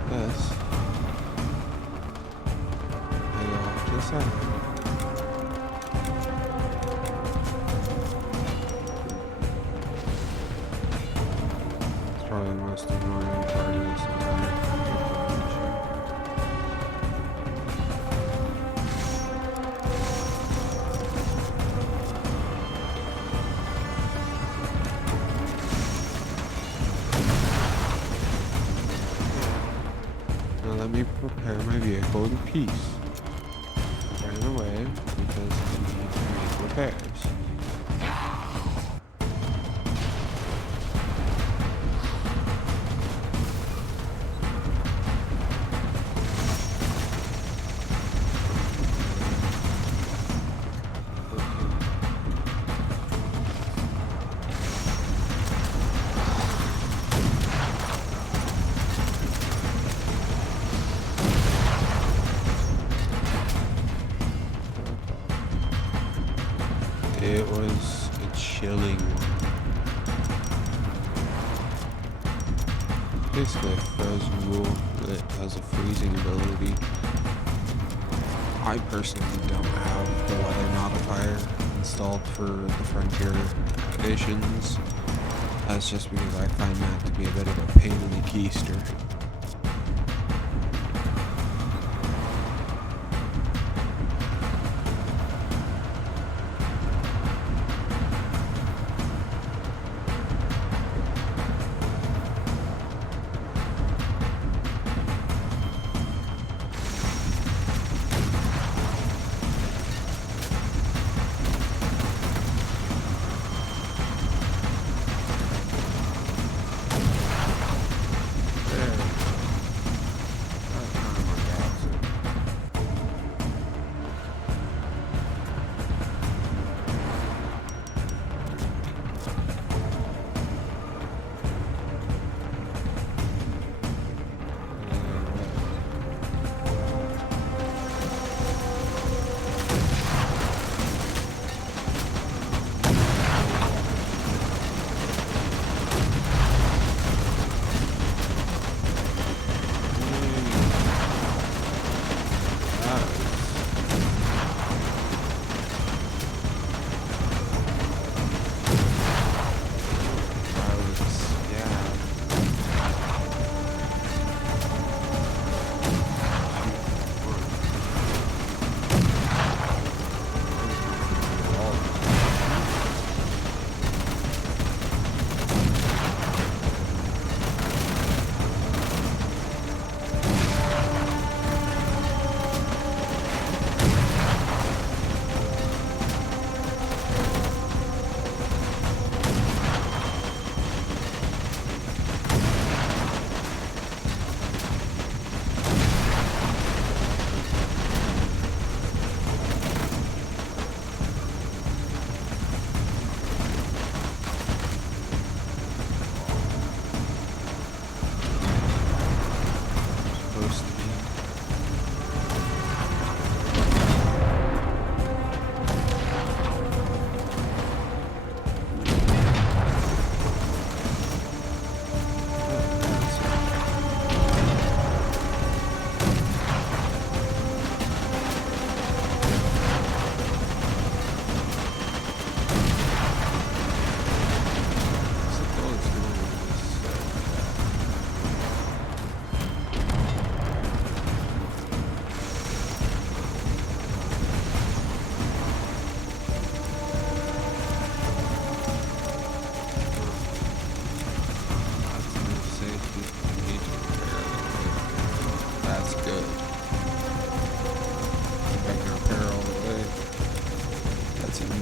This. I go off to the side. It's probably the most annoying part of this entire information. Now let me prepare my vehicle in peace. Ran away because I need to make repairs. It was a chilling one. Basically a frozen rule that has a freezing ability. I personally don't have the weather modifier installed for the Frontier editions. That's just because I find that to be a bit of a pain in the keister.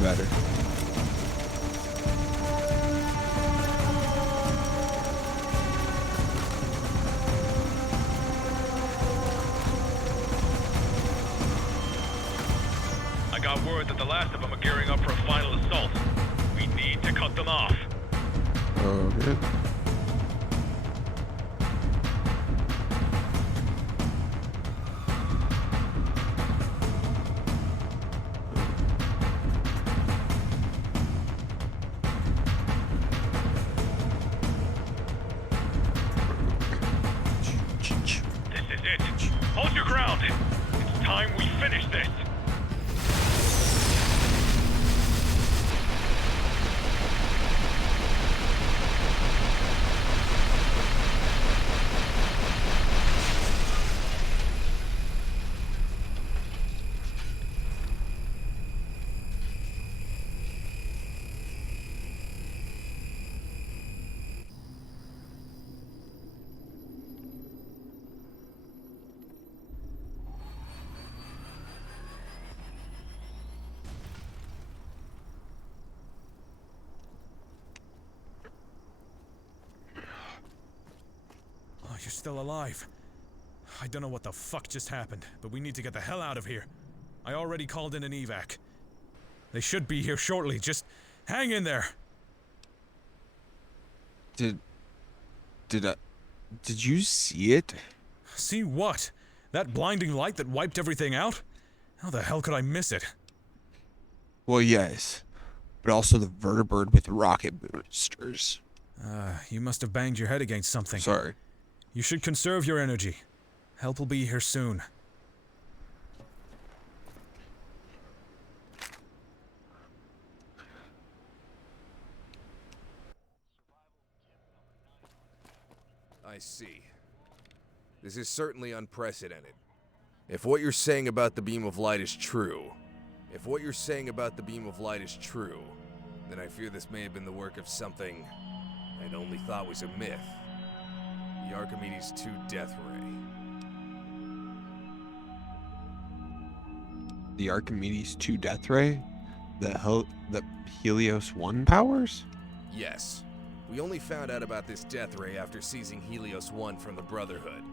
better. I got word that the last of them are gearing up for a final assault. We need to cut them off. good. This is it. Hold your ground. It's time we finish this. Oh, you're still alive. I don't know what the fuck just happened, but we need to get the hell out of here. I already called in an evac. They should be here shortly. Just hang in there. Did you see it? See what? That blinding light that wiped everything out? How the hell could I miss it? Well, yes. But also the vertibird with rocket boosters. You must have banged your head against something. Sorry. You should conserve your energy. Help will be here soon. I see. This is certainly unprecedented. If what you're saying about the beam of light is true, then I fear this may have been the work of something I'd only thought was a myth. The Archimedes 2 death ray. The Archimedes 2 death ray? The Helios 1 powers? Yes. We only found out about this death ray after seizing Helios 1 from the Brotherhood.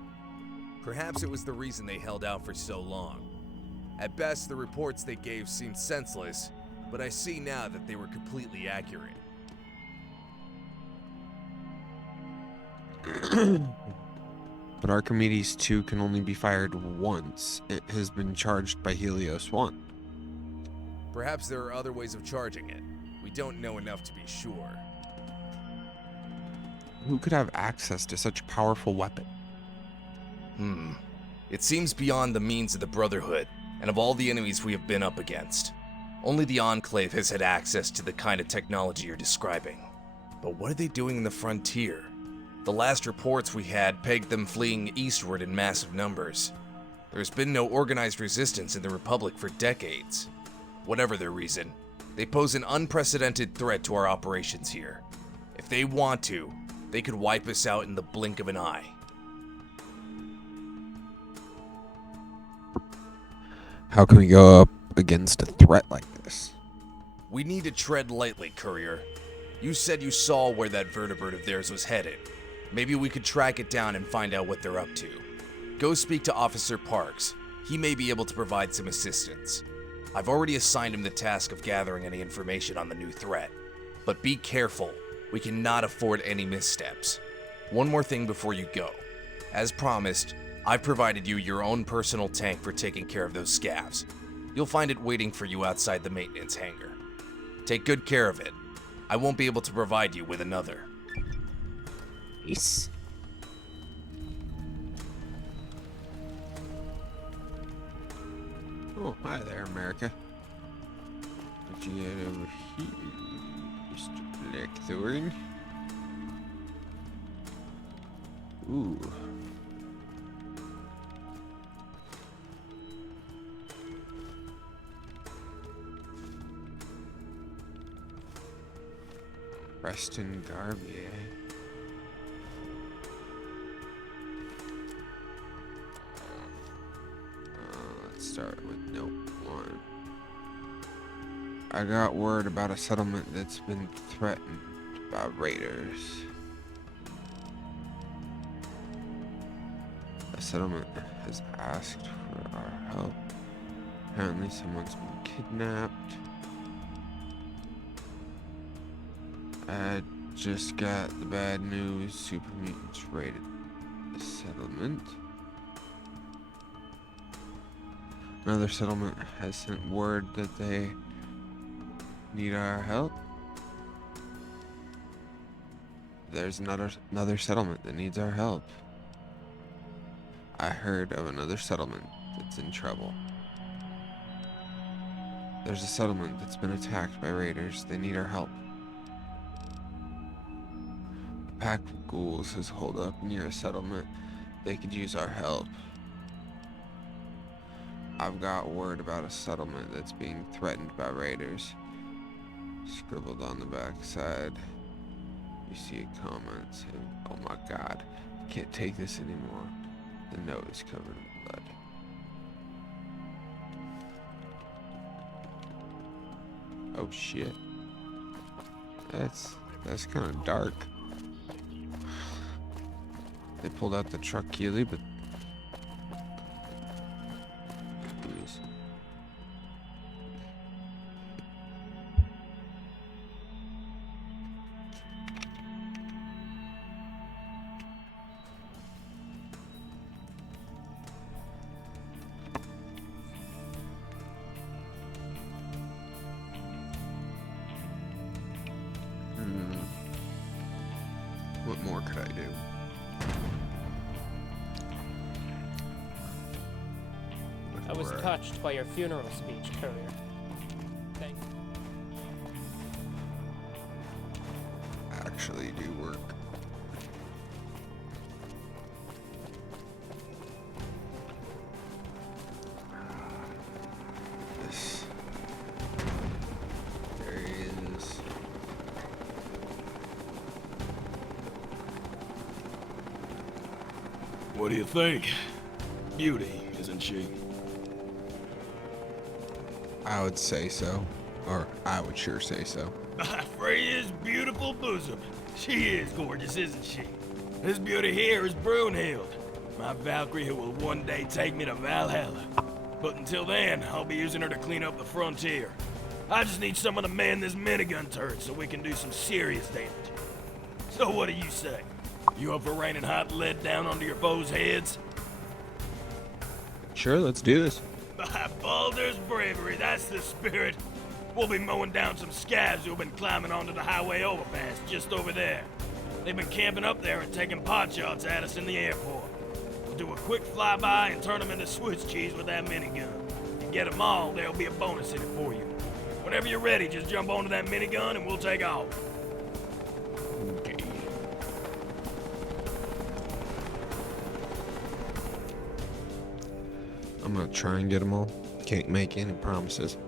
Perhaps it was the reason they held out for so long. At best, the reports they gave seemed senseless, but I see now that they were completely accurate. But Archimedes 2 can only be fired once. It has been charged by Helios 1. Perhaps there are other ways of charging it. We don't know enough to be sure. Who could have access to such a powerful weapon? It seems beyond the means of the Brotherhood, and of all the enemies we have been up against, only the Enclave has had access to the kind of technology you're describing. But what are they doing in the frontier? The last reports we had pegged them fleeing eastward in massive numbers. There's been no organized resistance in the Republic for decades. Whatever their reason, they pose an unprecedented threat to our operations here. If they want to, they could wipe us out in the blink of an eye. How can we go up against a threat like this? We need to tread lightly, Courier. You said you saw where that vertibird of theirs was headed. Maybe we could track it down and find out what they're up to. Go speak to Officer Parks. He may be able to provide some assistance. I've already assigned him the task of gathering any information on the new threat. But be careful. We cannot afford any missteps. One more thing before you go. As promised, I've provided you your own personal tank for taking care of those scavs. You'll find it waiting for you outside the maintenance hangar. Take good care of it. I won't be able to provide you with another. Peace. Oh, hi there, America. What you got over here, Mr. Blackthorn? Ooh. Preston Garvey, let's start with note 1. I got word about a settlement that's been threatened by raiders. A settlement has asked for our help. Apparently someone's been kidnapped. Add Just got the bad news. Super mutants raided the settlement. Another settlement has sent word that they need our help. There's another settlement that needs our help. I heard of another settlement that's in trouble. There's a settlement that's been attacked by raiders. They need our help. A pack of ghouls has holed up near a settlement. They could use our help. I've got word about a settlement that's being threatened by raiders. Scribbled on the back side, you see a comment saying, "Oh my god, I can't take this anymore." The note is covered in blood. Oh shit. That's kind of dark. They pulled out the truck Keely, but jeez. What more could I do? I was touched by your funeral speech, Courier. Thank you. Actually do work. This. There he is. What do you think? Beauty, isn't she? I would say so. Or I would sure say so. By Freya's beautiful bosom. She is gorgeous, isn't she? This beauty here is Brunhild, my Valkyrie who will one day take me to Valhalla. But until then, I'll be using her to clean up the frontier. I just need someone to man this minigun turret so we can do some serious damage. So what do you say? You up for raining hot lead down onto your foes' heads? Sure, let's do this. By Baldur's bravery, that's the spirit. We'll be mowing down some scabs who've been climbing onto the highway overpass just over there. They've been camping up there and taking pot shots at us in the airport. We'll do a quick flyby and turn them into Swiss cheese with that minigun. If you get them all, there'll be a bonus in it for you. Whenever you're ready, just jump onto that minigun and we'll take off. Okay. I'm gonna try and get them all. Can't make any promises.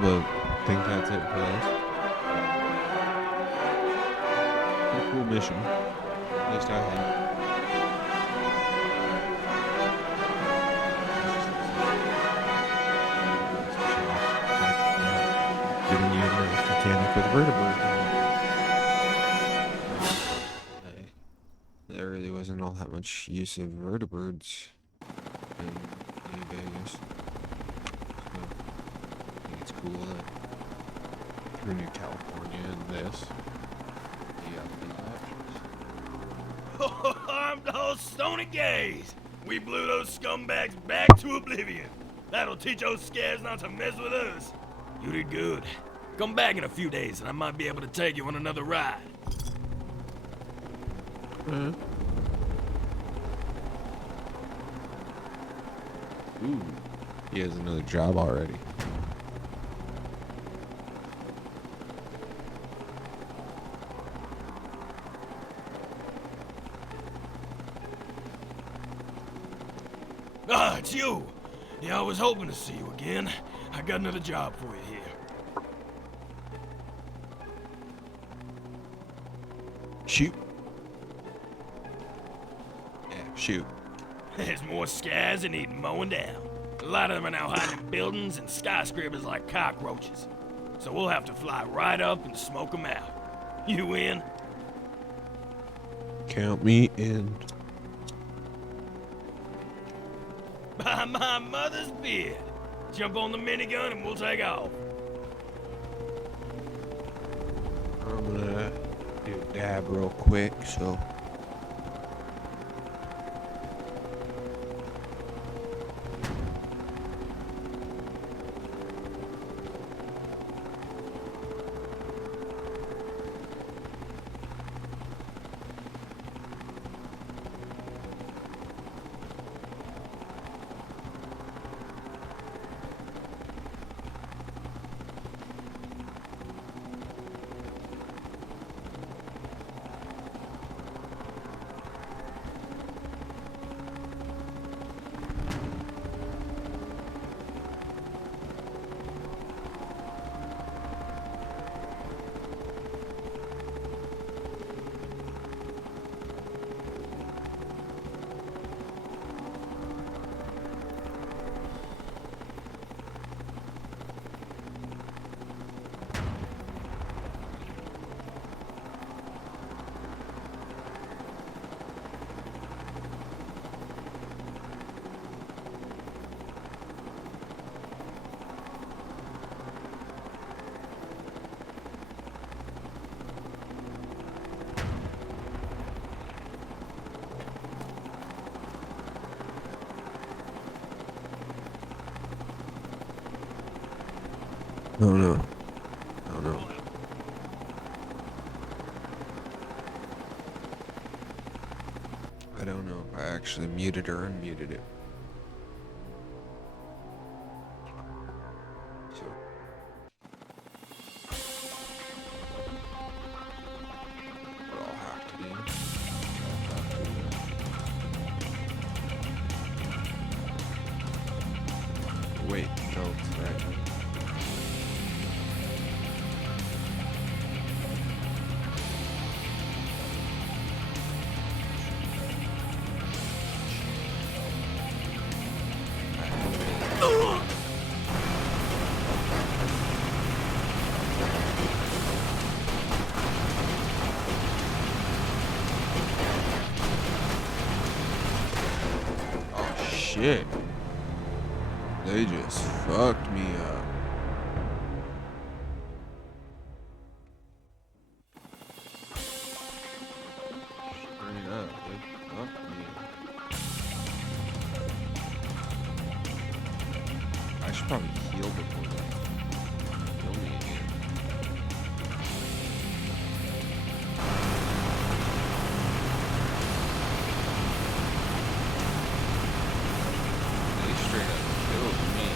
But I think that's it for this. Pretty cool mission. At least I think. Giving you a mechanic with vertebrae. There really wasn't all that much use of vertebrates in New Vegas. It's cool that through New California and this, you got these options. I'm those stony gays! We blew those scumbags back to oblivion. That'll teach those scares not to mess with us. You did good. Come back in a few days and I might be able to take you on another ride. Ooh, he has another job already. Ah, it's you! Yeah, I was hoping to see you again. I got another job for you here. Shoot. Yeah, shoot. There's more scars that need mowing down. A lot of them are now hiding in buildings and skyscrapers like cockroaches. So we'll have to fly right up and smoke them out. You in? Count me in. By my mother's beard. Jump on the minigun and we'll take off. I'm gonna do a dab real quick, so. Oh no. Oh no. I don't know if I actually muted or unmuted it. So. shit. They just fucked me up. Straight up, they fucked me up. I should probably heal before they kill me again. They straight up killed me.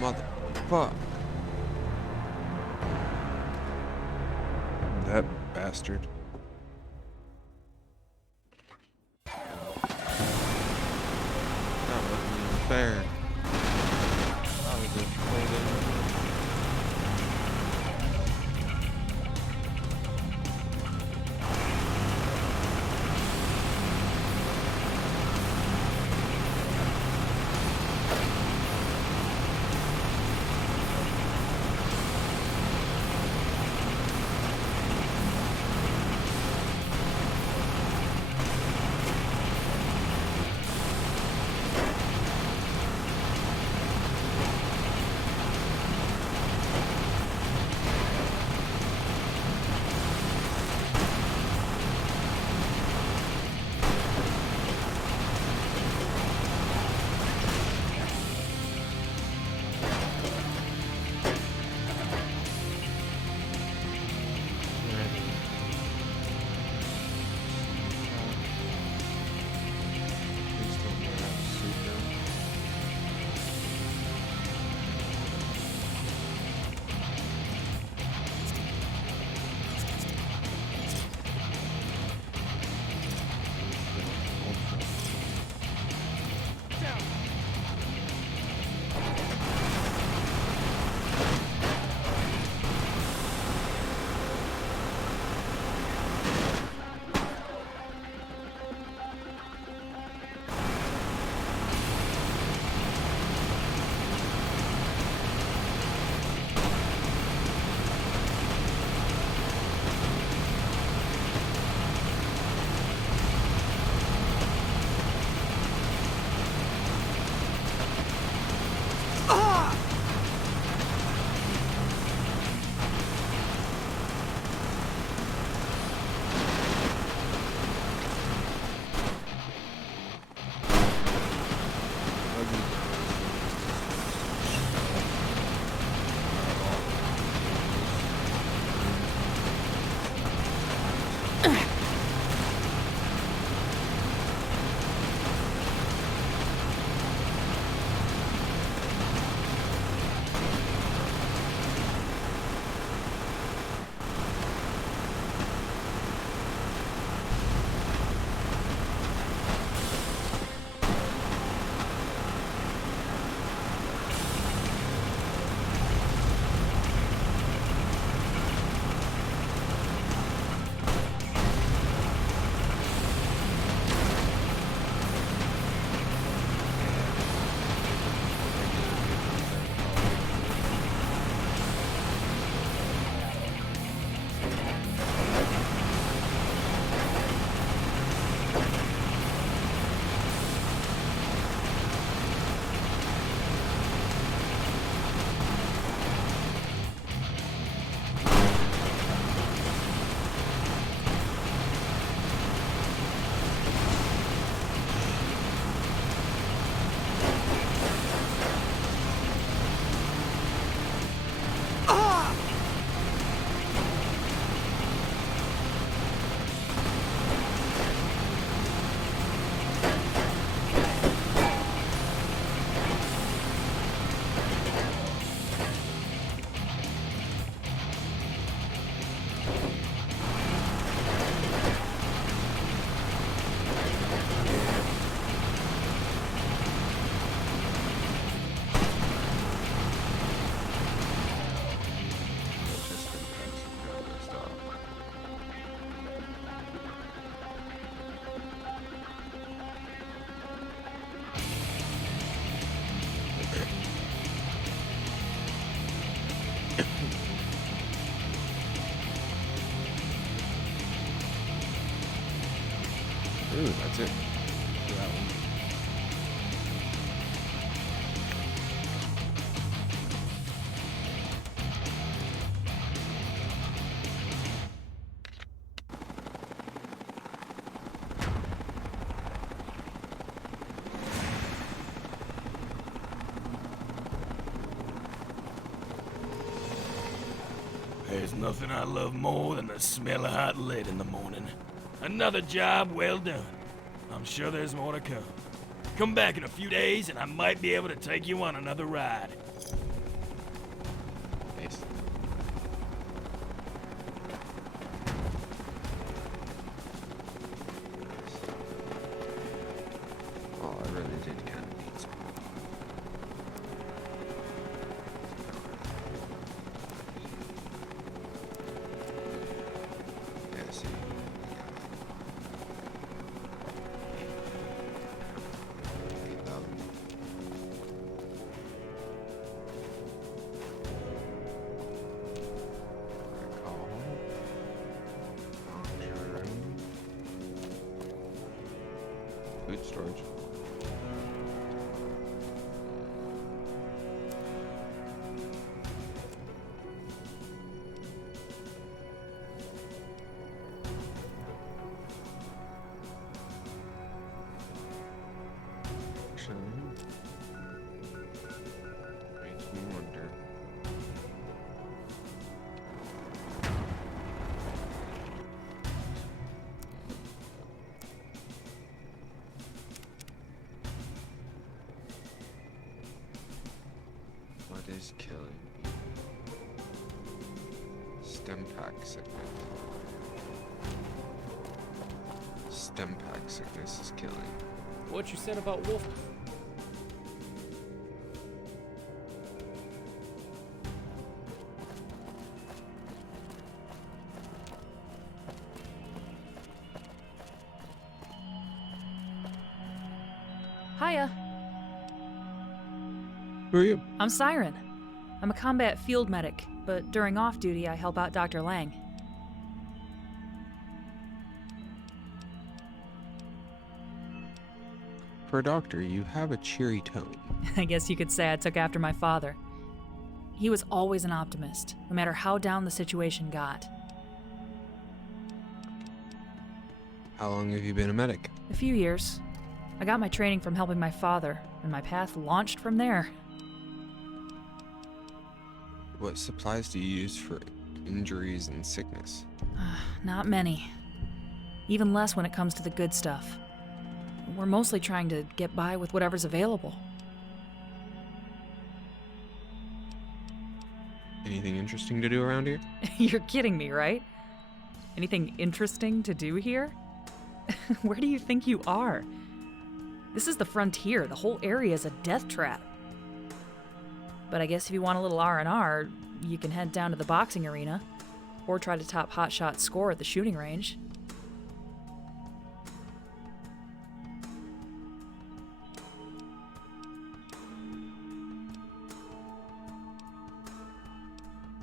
Motherfuck. That bastard. That wasn't even fair. I was just playing it. Ooh, that's it. For that one. There's nothing I love more than the smell of hot lead in the morning. Another job well done. I'm sure there's more to come. Come back in a few days and I might be able to take you on another ride. Nice. Oh, I really did kind of need some. Yeah, see. Food storage. Makes me wonder. What is killing me? Stem pack sickness. Stem pack sickness is killing. What you said about wolf? Hiya. Who are you? I'm Siren. I'm a combat field medic, but during off-duty I help out Dr. Lang. For a doctor, you have a cheery tone. I guess you could say I took after my father. He was always an optimist, no matter how down the situation got. How long have you been a medic? A few years. I got my training from helping my father, and my path launched from there. What supplies do you use for injuries and sickness? Not many. Even less when it comes to the good stuff. We're mostly trying to get by with whatever's available. Anything interesting to do around here? You're kidding me, right? Anything interesting to do here? Where do you think you are? This is the frontier. The whole area is a death trap. But I guess if you want a little R&R, you can head down to the boxing arena, or try to top Hotshot's score at the shooting range.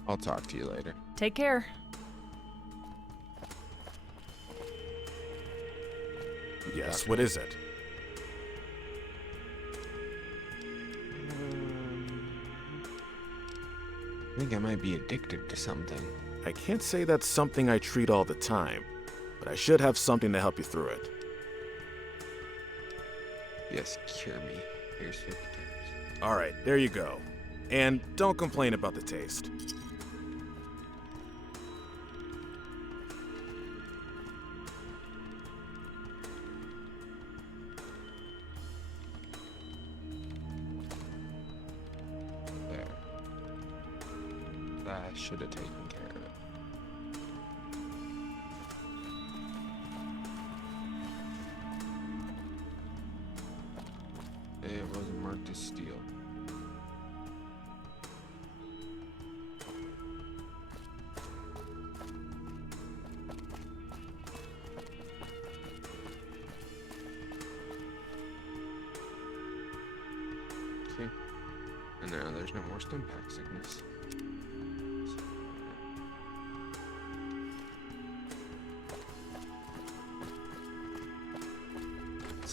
I'll talk to you later. Take care. Yes, what is it? I think I might be addicted to something. I can't say that's something I treat all the time, but I should have something to help you through it. Yes, cure me. Here's 50 times. Alright, there you go. And don't complain about the taste. There. That should have taken care of it. It wasn't marked as steel. See? And now there's no more stim pack sickness.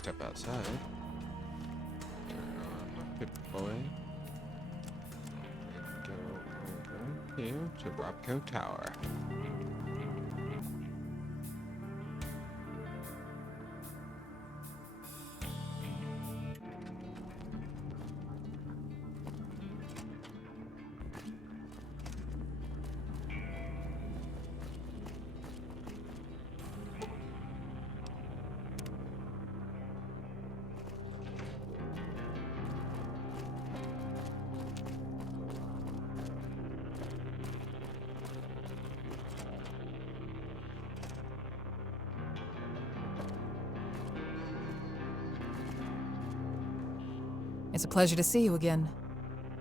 step outside. Turn on my Pip Boy. And go over here to Robco Tower. It's a pleasure to see you again.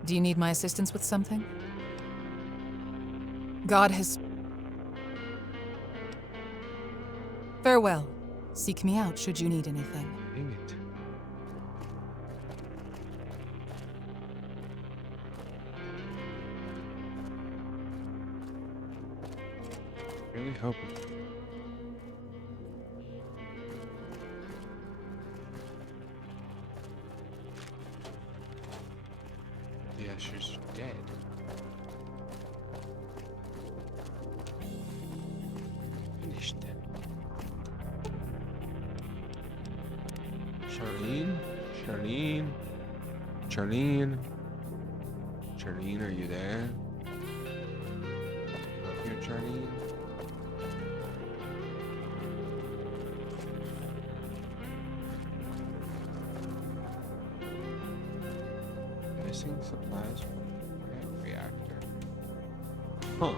Do you need my assistance with something? God has... Farewell. Seek me out should you need anything. Dang it. Really hoping. The Usher's dead. Finished. Charlene? Charlene? Charlene? Charlene, are you there? Up here, Charlene? Missing supplies from that reactor. Huh.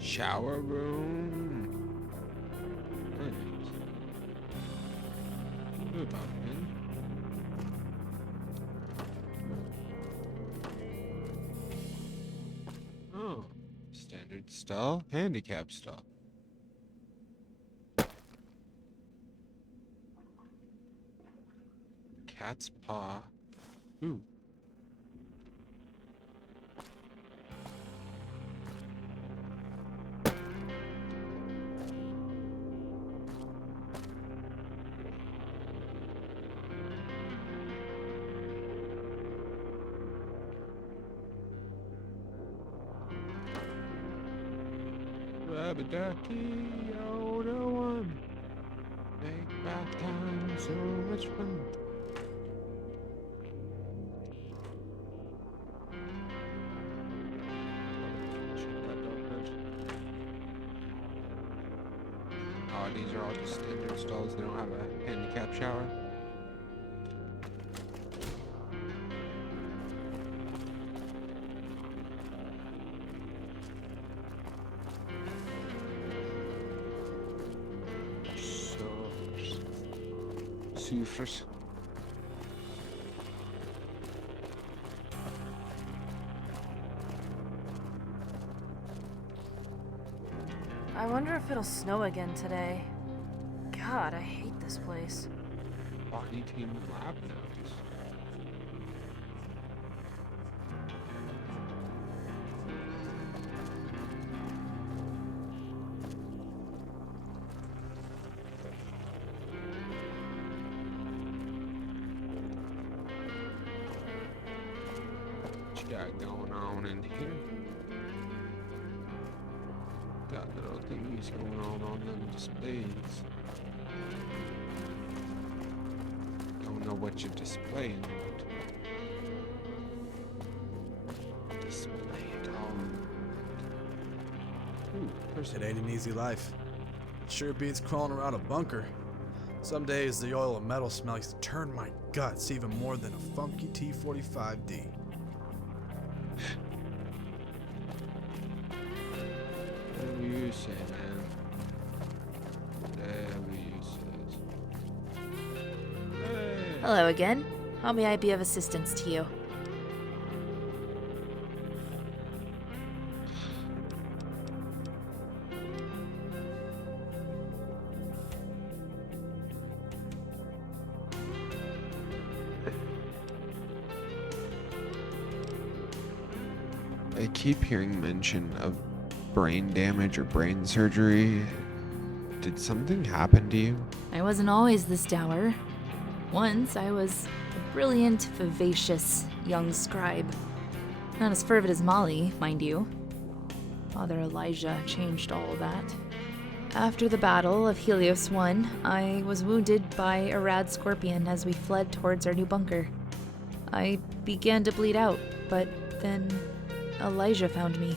Shower room. Nice. Good open. Oh, standard stall, handicap stall. Cat's paw. Ooh. Rubber-ducky, oh no one. Make bath time so much fun. Oh, these are all just standard stalls. They don't have a handicap shower. First. I wonder if it'll snow again today. God, I hate this place. Body team lab notes. What you got going on in here? Got little things going on them displays. Don't know what you're displaying, but display it all. Ooh, It ain't an easy life. sure beats crawling around a bunker. Some days the oil and metal smell used to turn my guts even more than a funky T-45D. Whatever you say, man. Whatever you say. Hey. Hello again. How may I be of assistance to you? I keep hearing mention of brain damage or brain surgery. Did something happen to you? I wasn't always this dour. Once I was a brilliant, vivacious young scribe. Not as fervid as Molly, mind you. Father Elijah changed all of that. After the Battle of Helios 1, I was wounded by a rad scorpion as we fled towards our new bunker. I began to bleed out, but then Elijah found me.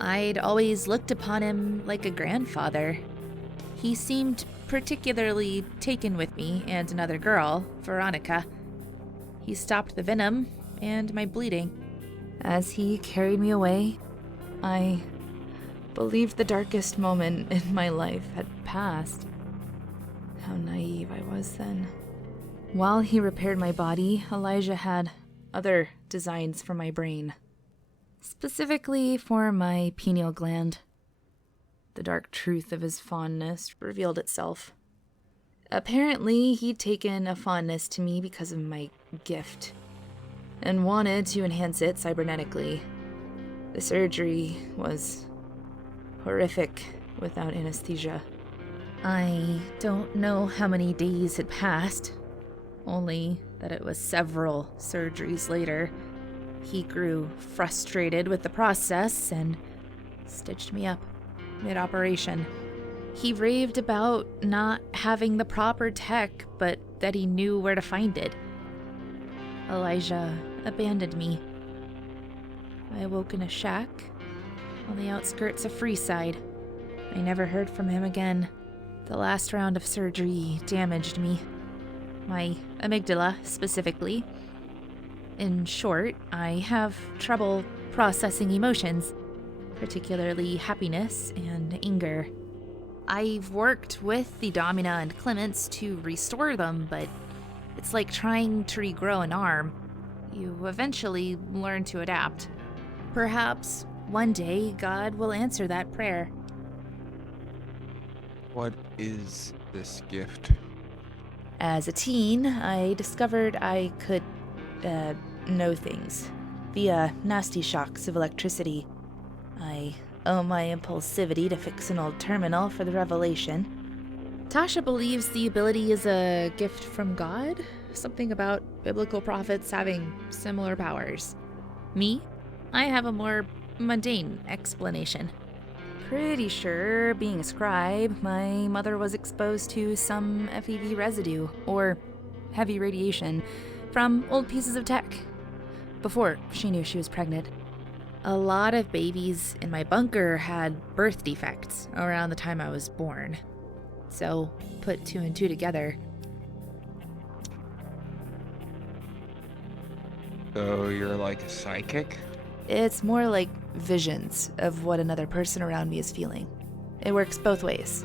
I'd always looked upon him like a grandfather. He seemed particularly taken with me and another girl, Veronica. He stopped the venom and my bleeding. As he carried me away, I believed the darkest moment in my life had passed. How naive I was then. While he repaired my body, Elijah had other designs for my brain. Specifically for my pineal gland. The dark truth of his fondness revealed itself. Apparently, he'd taken a fondness to me because of my gift, and wanted to enhance it cybernetically. The surgery was horrific without anesthesia. I don't know how many days had passed, only that it was several surgeries later. He grew frustrated with the process and stitched me up mid-operation. He raved about not having the proper tech, but that he knew where to find it. Elijah abandoned me. I awoke in a shack on the outskirts of Freeside. I never heard from him again. The last round of surgery damaged me. My amygdala, specifically. In short, I have trouble processing emotions, particularly happiness and anger. I've worked with the Domina and Clements to restore them, but it's like trying to regrow an arm. You eventually learn to adapt. Perhaps one day God will answer that prayer. What is this gift? As a teen, I discovered I could, know things via nasty shocks of electricity. I owe my impulsivity to fix an old terminal for the revelation. Tasha believes the ability is a gift from God, something about biblical prophets having similar powers. Me? I have a more mundane explanation. Pretty sure, being a scribe, my mother was exposed to some FEV residue, or heavy radiation, from old pieces of tech, before she knew she was pregnant. A lot of babies in my bunker had birth defects around the time I was born. So, put two and two together. So you're like a psychic? It's more like visions of what another person around me is feeling. It works both ways.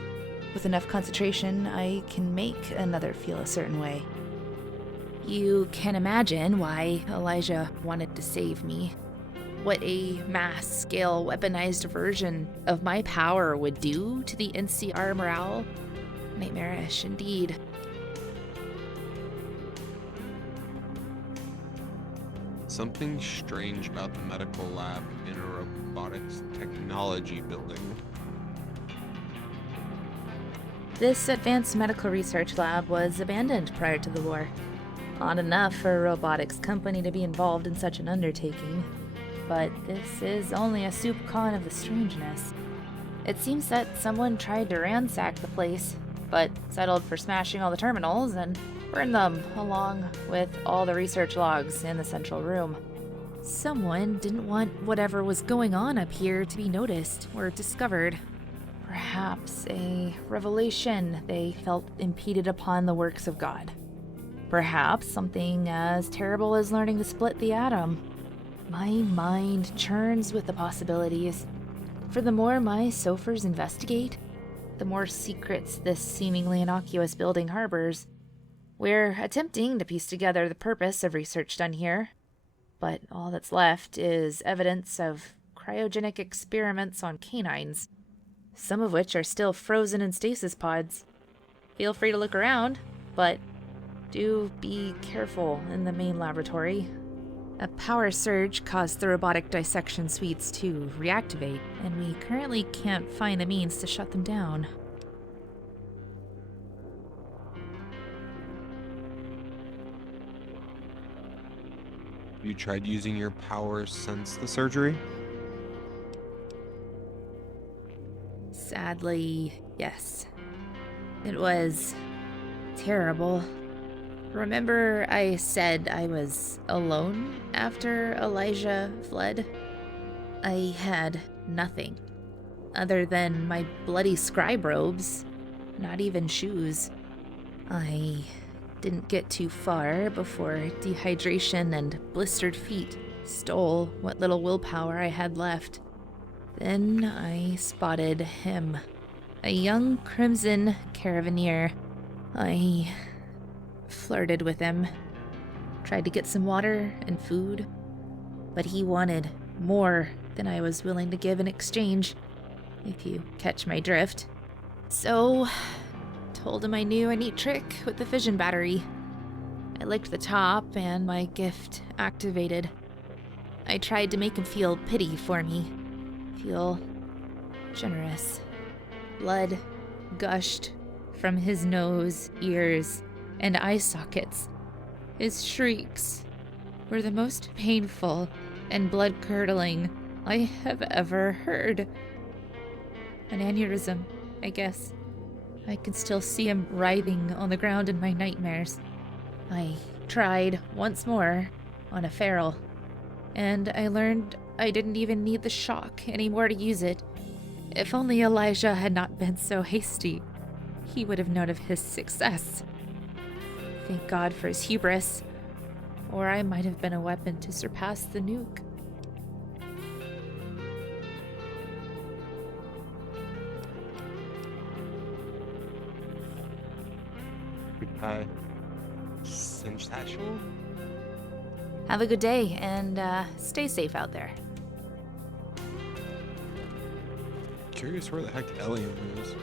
With enough concentration, I can make another feel a certain way. You can imagine why Elijah wanted to save me. What a mass-scale weaponized version of my power would do to the NCR morale. Nightmarish indeed. Something strange about the medical lab in a robotics technology building. This advanced medical research lab was abandoned prior to the war. Odd enough for a robotics company to be involved in such an undertaking. But this is only a soup con of the strangeness. It seems that someone tried to ransack the place, but settled for smashing all the terminals and burned them, along with all the research logs in the central room. Someone didn't want whatever was going on up here to be noticed or discovered. Perhaps a revelation they felt impeded upon the works of God. Perhaps something as terrible as learning to split the atom. My mind churns with the possibilities. For the more my Sophers investigate, the more secrets this seemingly innocuous building harbors. We're attempting to piece together the purpose of research done here, but all that's left is evidence of cryogenic experiments on canines, some of which are still frozen in stasis pods. Feel free to look around, but do be careful in the main laboratory. A power surge caused the robotic dissection suites to reactivate, and we currently can't find the means to shut them down. You tried using your powers since the surgery? Sadly, yes. It was terrible. Remember I said I was alone after Elijah fled? I had nothing other than my bloody scribe robes, not even shoes. I didn't get too far before dehydration and blistered feet stole what little willpower I had left. Then I spotted him, a young crimson caravaneer. I flirted with him, tried to get some water and food, but he wanted more than I was willing to give in exchange, if you catch my drift. So, told him I knew a neat trick with the fission battery. I licked the top and my gift activated. I tried to make him feel pity for me, feel generous. Blood gushed from his nose, ears, and eye sockets. His shrieks were the most painful and blood-curdling I have ever heard. An aneurysm, I guess. I can still see him writhing on the ground in my nightmares. I tried once more on a feral, and I learned I didn't even need the shock anymore to use it. If only Elijah had not been so hasty, he would have known of his success. Thank God for his hubris, or I might have been a weapon to surpass the nuke. Sensational? Have a good day, and stay safe out there. Curious where the heck Elian is.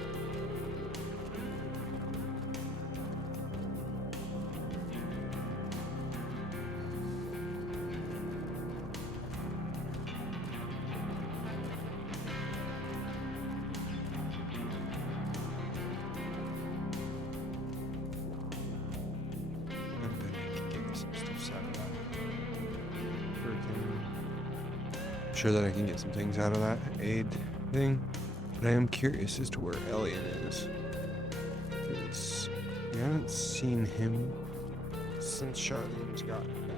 Sure that I can get some things out of that aid thing, but I am curious as to where Elian is. We haven't seen him since Charlene's gotten back.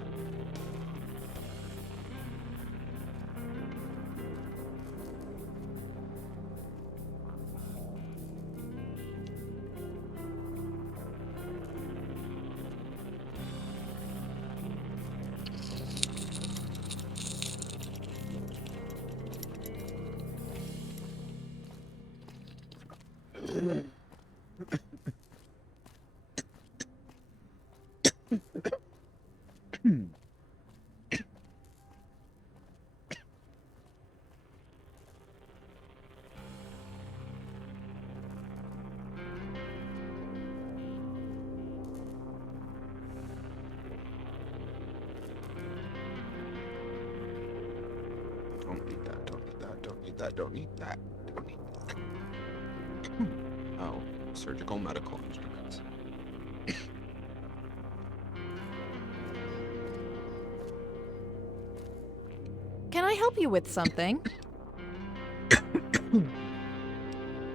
Don't need that. Oh, surgical medical instruments. Can I help you with something?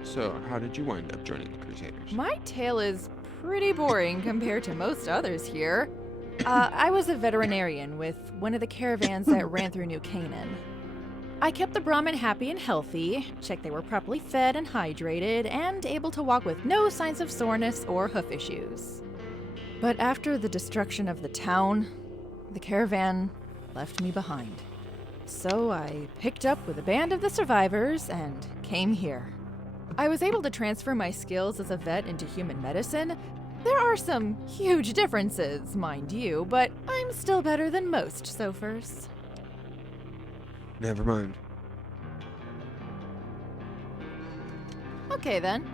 So, how did you wind up joining the Crusaders? My tale is pretty boring compared to most others here. I was a veterinarian with one of the caravans that ran through New Canaan. I kept the Brahmin happy and healthy, checked they were properly fed and hydrated, and able to walk with no signs of soreness or hoof issues. But after the destruction of the town, the caravan left me behind. So I picked up with a band of the survivors and came here. I was able to transfer my skills as a vet into human medicine. There are some huge differences, mind you, but I'm still better than most Sophers. Never mind. Okay then.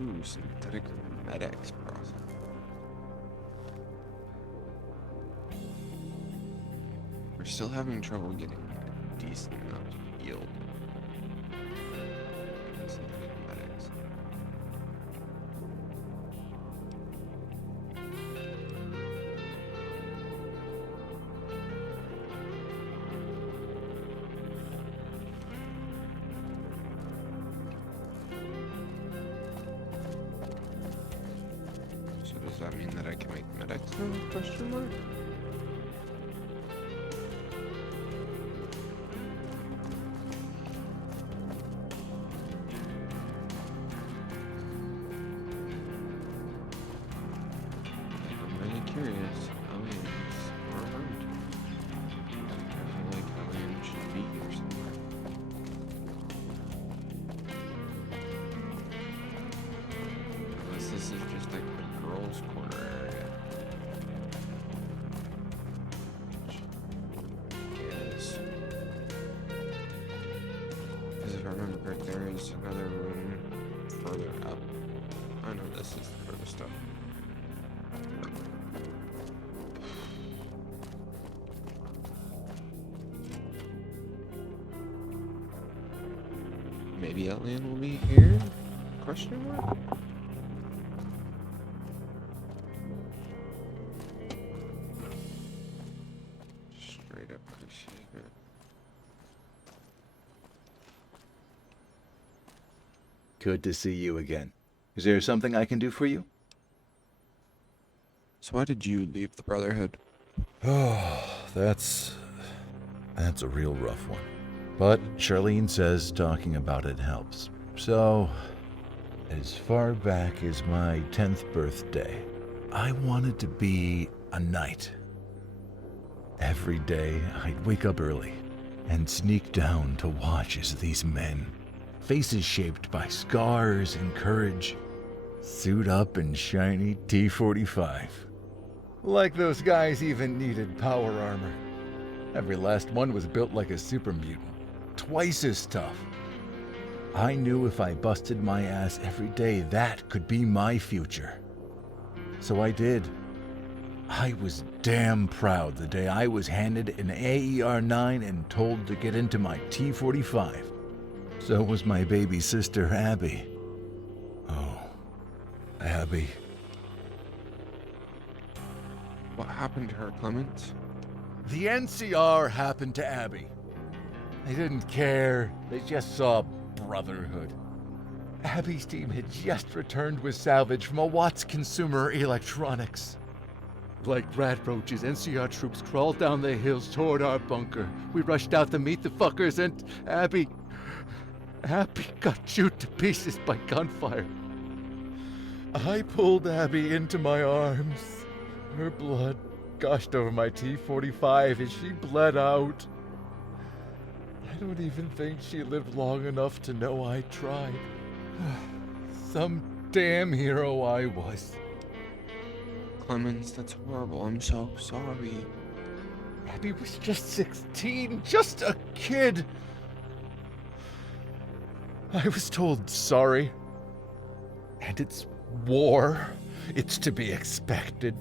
Ooh, synthetic medics process. We're still having trouble getting a decent enough yield. Synthetic medics. So does that mean that I can make medics now? Question mark? I'm really curious. Aliens are around. I feel like aliens should be here somewhere. Unless this is just like the girls' corner area. Yes. Because if I remember correct, there is another room further up. I know this is the furthest up. Maybe alien will be here? Question mark? Straight up appreciate it. Good to see you again. Is there something I can do for you? So why did you leave the Brotherhood? Oh, that's a real rough one. But Charlene says talking about it helps. So, as far back as my 10th birthday, I wanted to be a knight. Every day, I'd wake up early and sneak down to watch as these men, faces shaped by scars and courage, suit up in shiny T-45. Like those guys even needed power armor. Every last one was built like a super mutant, twice as tough. I knew if I busted my ass every day, that could be my future. So I did. I was damn proud the day I was handed an AER-9 and told to get into my T-45. So was my baby sister, Abby. Oh, Abby. What happened to her, Clemens? The NCR happened to Abby. They didn't care. They just saw brotherhood. Abby's team had just returned with salvage from a Watts Consumer Electronics. Like rat roaches, NCR troops crawled down the hills toward our bunker. We rushed out to meet the fuckers, and Abby got chewed to pieces by gunfire. I pulled Abby into my arms. Her blood gushed over my T-45 as she bled out. I don't even think she lived long enough to know I tried. Some damn hero I was. Clemens, that's horrible. I'm so sorry. Abby was just 16, just a kid. I was told sorry. And it's war. It's to be expected.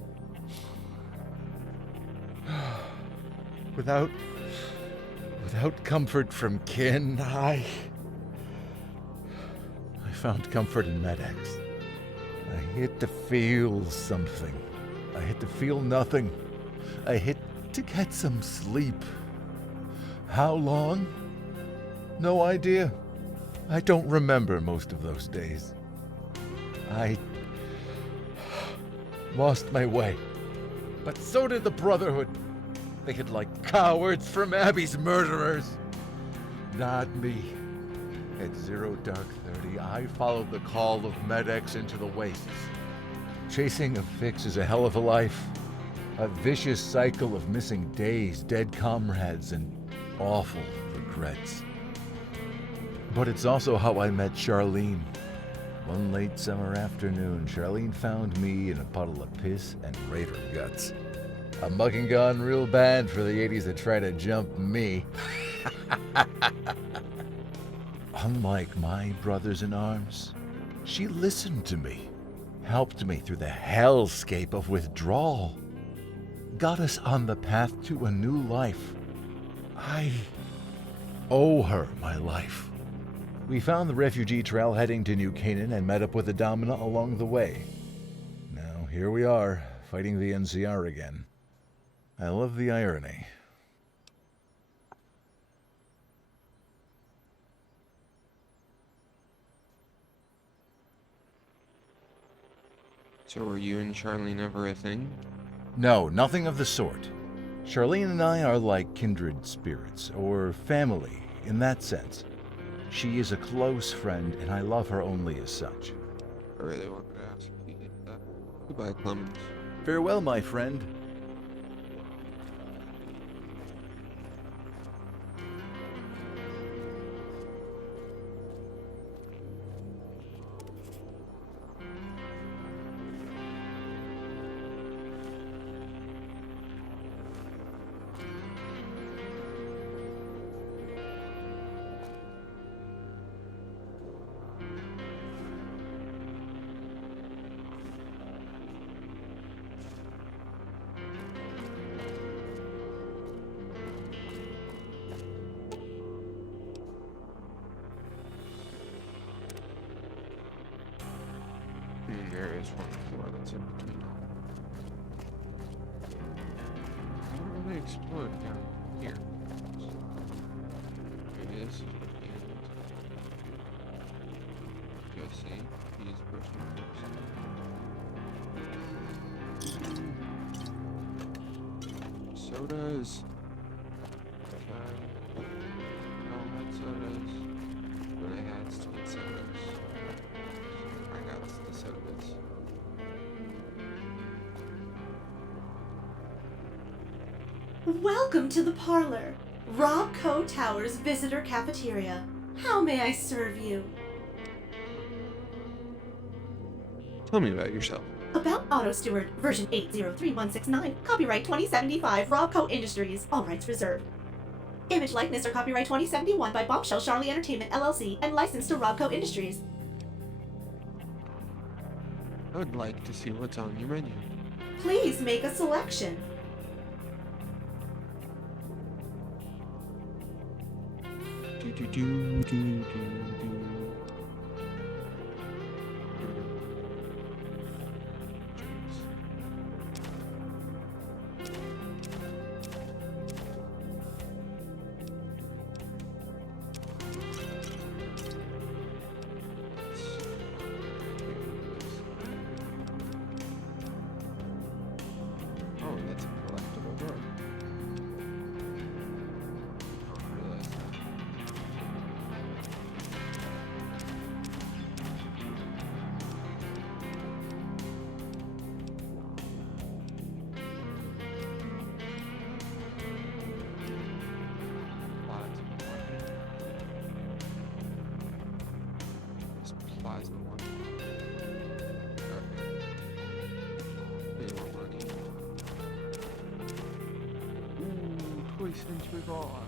Without Without comfort from kin, I found comfort in Med-X. I hit to feel something. I hit to feel nothing. I hit to get some sleep. How long? No idea. I don't remember most of those days. I lost my way. But so did the Brotherhood. They hid like cowards from Abby's murderers. Not me. At 0 dark 30, I followed the call of Med-X into the wastes. Chasing a fix is a hell of a life. A vicious cycle of missing days, dead comrades, and awful regrets. But it's also how I met Charlene. One late summer afternoon, Charlene found me in a puddle of piss and raider guts. A mugging gone real bad for the 80s that tried to jump me. Unlike my brothers in arms, she listened to me, helped me through the hellscape of withdrawal, got us on the path to a new life. I owe her my life. We found the refugee trail heading to New Canaan and met up with the Domina along the way. Now here we are, fighting the NCR again. I love the irony. So were you and Charlene ever a thing? No, nothing of the sort. Charlene and I are like kindred spirits, or family, in that sense. She is a close friend, and I love her only as such. I really wanted to ask if you did that. Goodbye, Clemens. Farewell, my friend. There is one floor that's in between. I haven't really explored down here. Maybe this is what the end. See, he's pushing close. Sodas. No had sodas. But I had to get sodas. I got the sodas. Welcome to the parlor, Robco Towers Visitor Cafeteria. How may I serve you? Tell me about yourself. About Auto Steward, version 803169, copyright 2075, Robco Industries, all rights reserved. Image likeness or copyright 2071 by Bombshell Charlie Entertainment LLC and licensed to Robco Industries. I would like to see what's on your menu. Please make a selection. Do. Oh, that's a collectible book. I didn't realize that. Plasma one. Okay. Need more money. Ooh, toy sensory bar.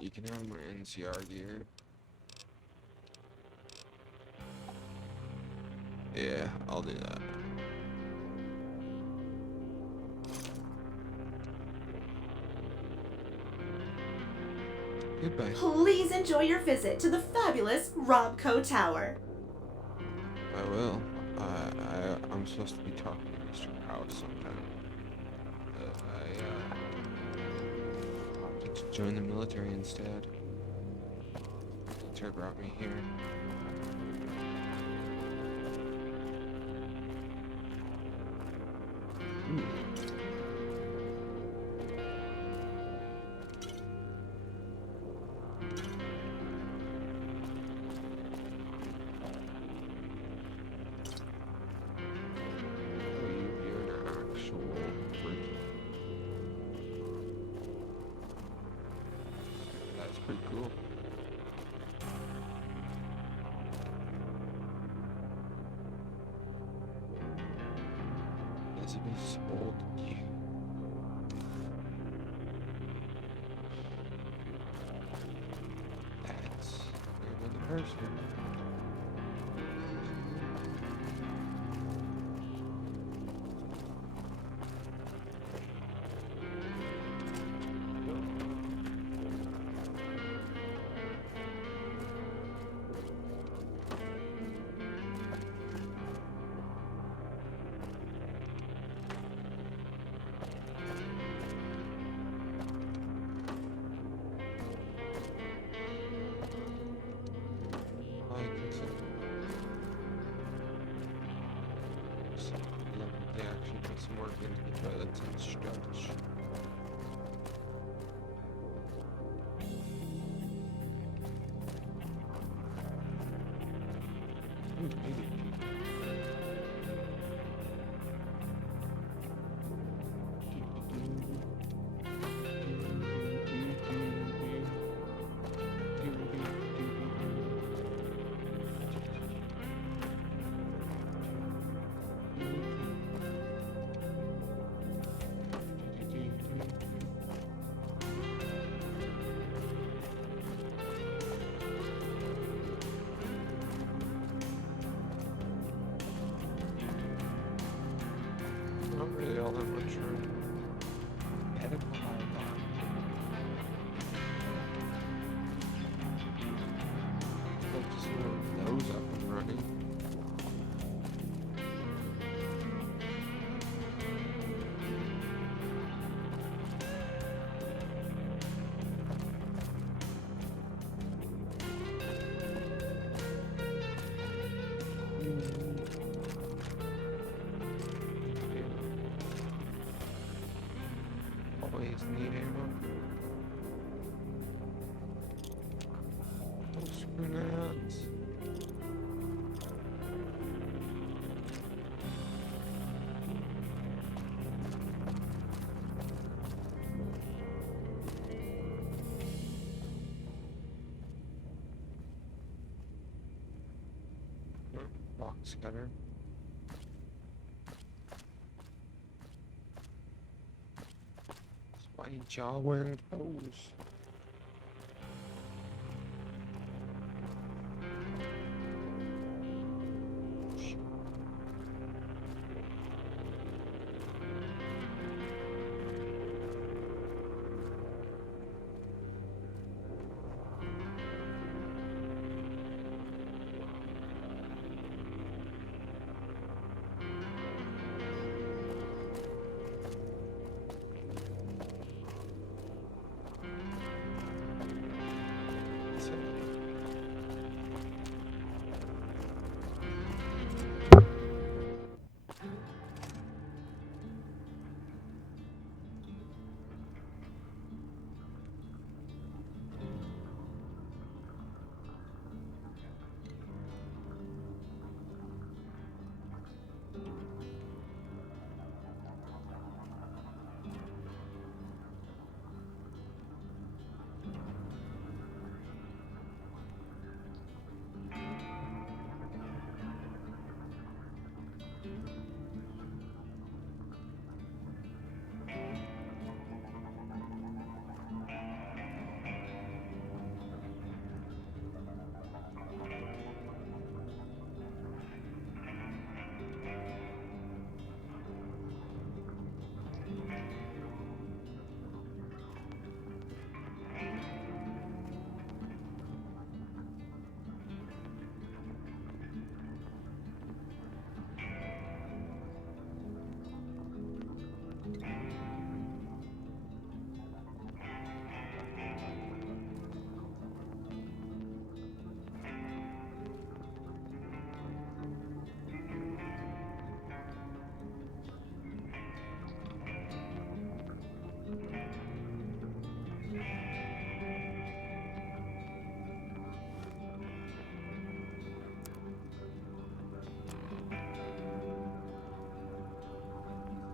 You can have my NCR gear. Yeah, I'll do that. Goodbye. Please enjoy your visit to the fabulous Robco Tower. I will. I'm supposed to be talking to Mr. House sometime. I opted to join the military instead. The military brought me here. Ooh. That's pretty cool. Elizabeth's old you. That's another person. They actually put some work into the toilets and stretch. Ooh, baby. Not really all that much room. Medical high. Like to see one of those up and running. Always need ammo. Those grenades. Box cutter. Spiny jaw wearing toes.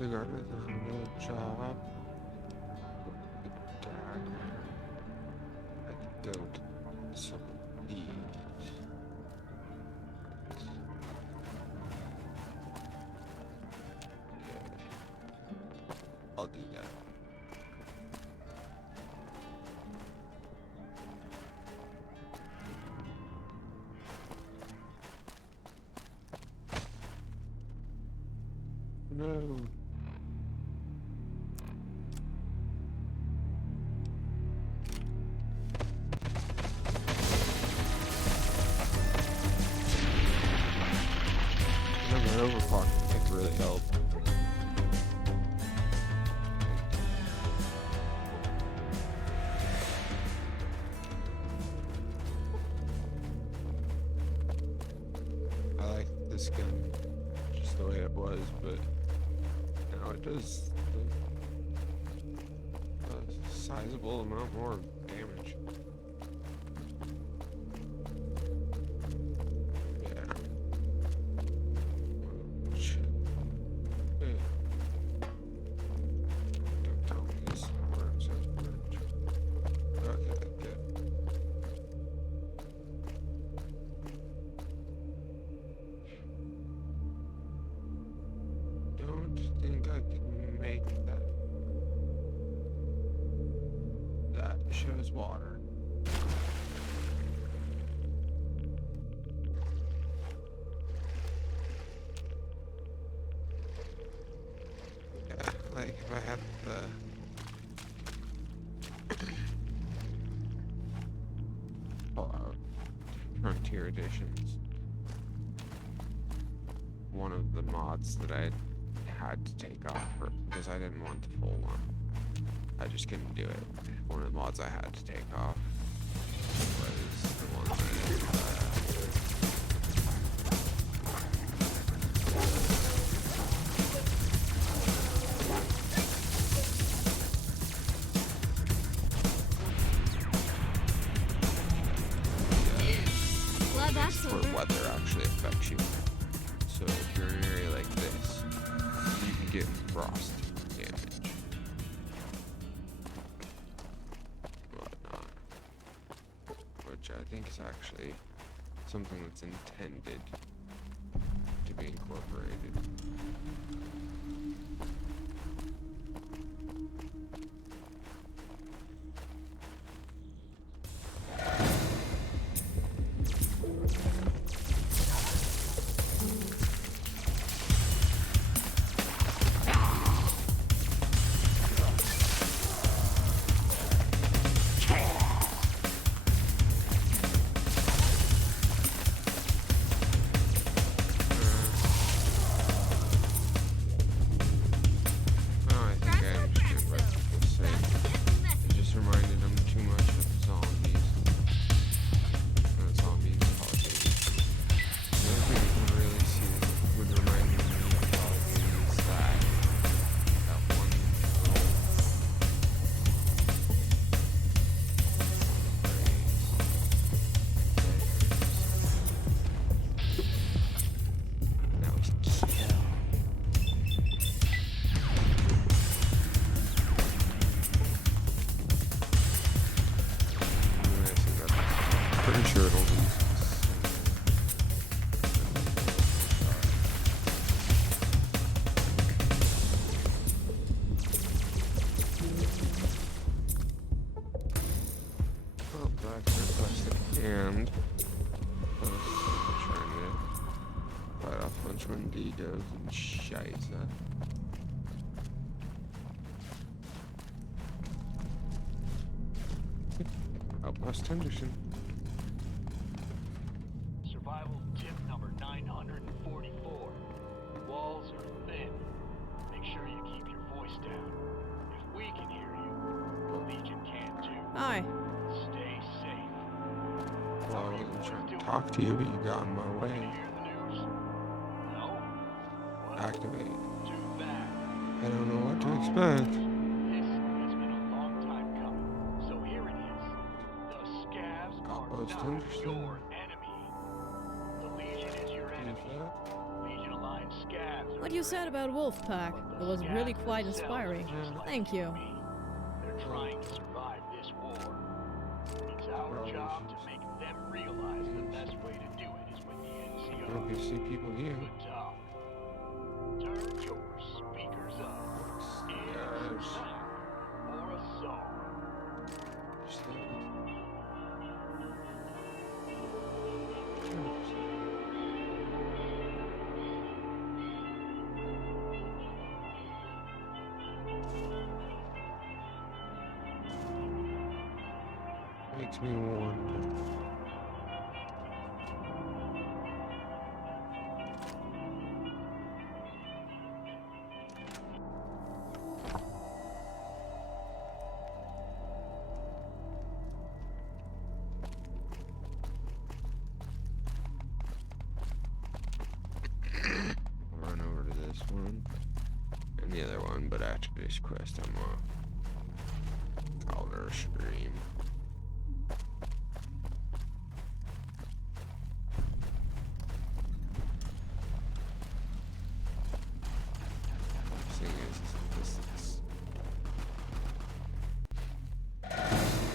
The guard is on the job. Dagger. I don't need. I'll do that. No. That overclock could really help. I like this gun just the way it was, but now it does a sizable amount more damage. Yeah. Shit. Don't tell me this works. Okay, good. Don't think I can make that. That shows water. Yeah, like if I had the Fallout Frontier Editions, one of the mods that I had to take off because I didn't want the full one. I just couldn't do it. One of the mods I had to take off was the one that Glad that's where over. weather actually affects you. So if you're in an area like this, you can get frost damage. Whatnot. Which I think is actually something that's intended to be incorporated. Pretty sure it'll be. Oh, black requested and trying to fight off a bunch of Wendigos and Shiza. Outpost Henderson. Survival tip number 944. Walls are thin. Make sure you keep your voice down. If we can hear you, the Legion can too. Hi. Stay safe. Well, I wasn't trying to talk to you, but you got in my way. Hear the news? No? Well, Activate. too bad. I don't know what to expect. This has been a long time coming. So here it is. The scavs are Outpost not Henderson. your enemy. The Legion is your enemy. Legion aligned scavs are you said about Wolfpack. It was really quite inspiring. Thank you. They're trying to survive this war. It's our job to make them realize the best way to do it is with the NCR. Hope you see people here. Good talk. Turn your speakers up. Ears back or a song. Makes me wonder. I'll run over to this one and the other one, but after this quest, I'm off. Calder Stream. Thing is, this is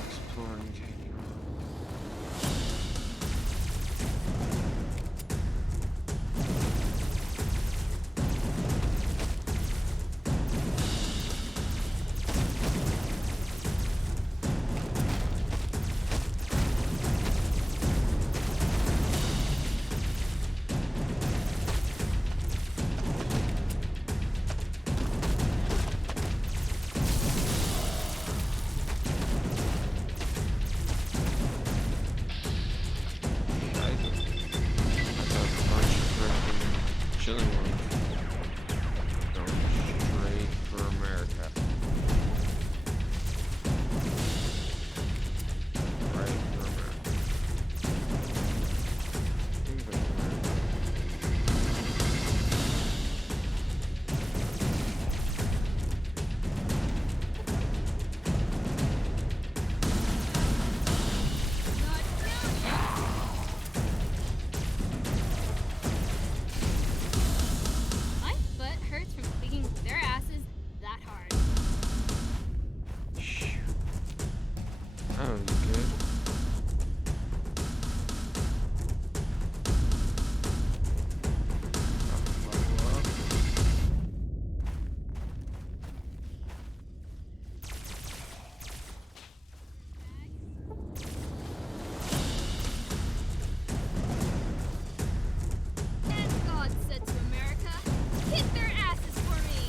exploring canyon. Chilling one. Going straight for America. Right for America. My butt hurts from kicking their asses that hard. That was good. As God said to America, kick their asses for me.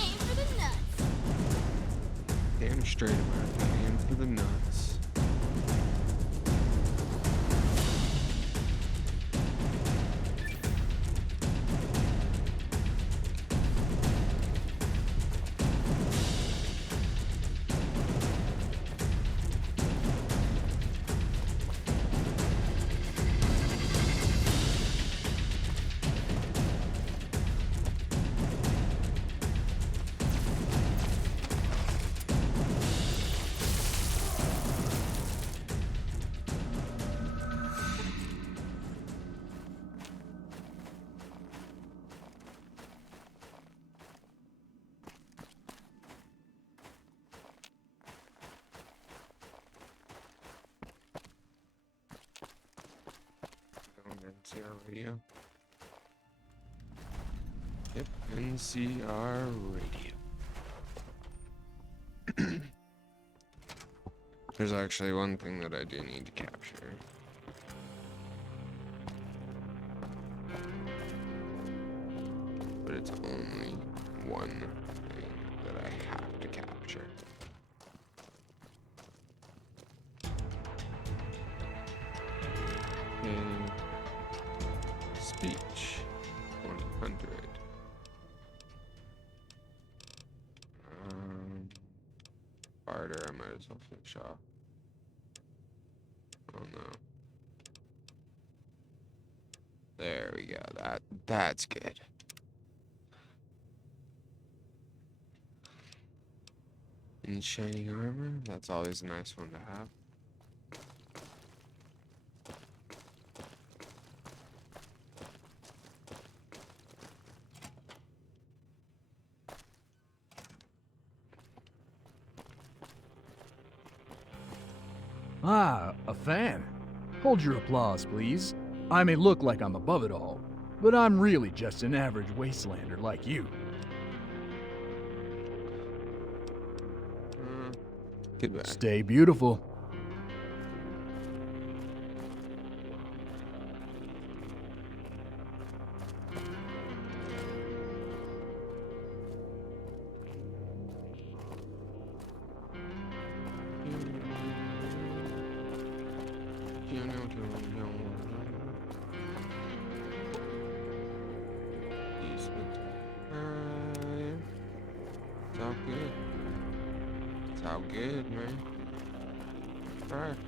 Aim for the nuts. Damn straight, America. Aim for the nuts. Going to NCR radio. Yep, NCR radio. There's actually one thing that I do need to capture. But it's only one thing that I have to capture. And speech 100. Barter, I might as well finish off. Oh no. There we go. That's good. In shining armor, that's always a nice one to have. Ah, a fan. Hold your applause, please. I may look like I'm above it all, but I'm really just an average wastelander like you. Goodbye. Stay beautiful. It's all good. It's all good, man. Alright.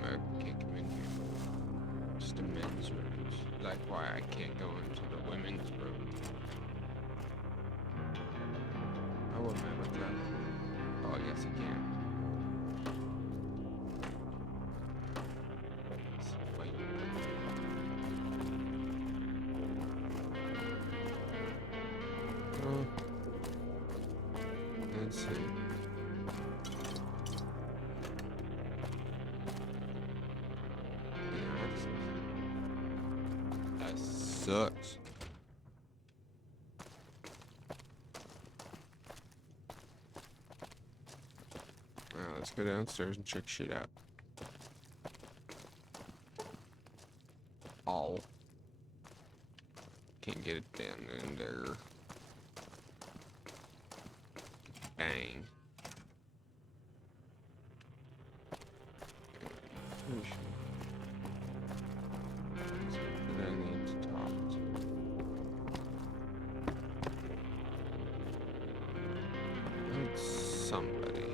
America can't come in here. Just the men's rooms. Like why I can't go into the women's room. I will never go. Oh, I guess I can. Wait. Oh. Let's see. That sucks. Let's go downstairs and check shit out. Oh. Can't get it down in there. Bang. That I need to talk to. It's somebody.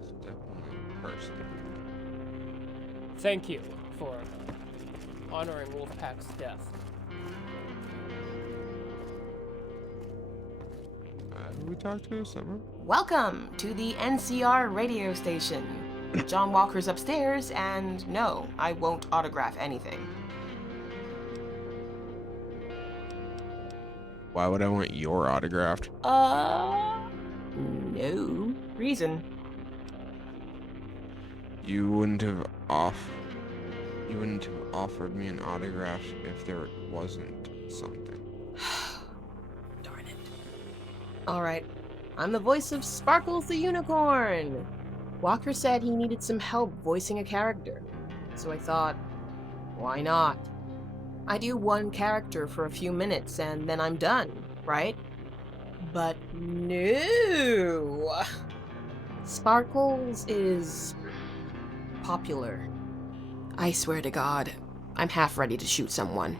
It's definitely a person. Thank you for honoring Wolfpack's death. Who we talked to? Summer? Welcome to the NCR radio station. John Walker's upstairs, and no, I won't autograph anything. Why would I want your autographed? No reason. You wouldn't have offered me an autograph if there wasn't something. Darn it. Alright, I'm the voice of Sparkles the Unicorn. Walker said he needed some help voicing a character, so I thought, why not? I do one character for a few minutes and then I'm done, right? But no! Sparkles is popular. I swear to God, I'm half ready to shoot someone.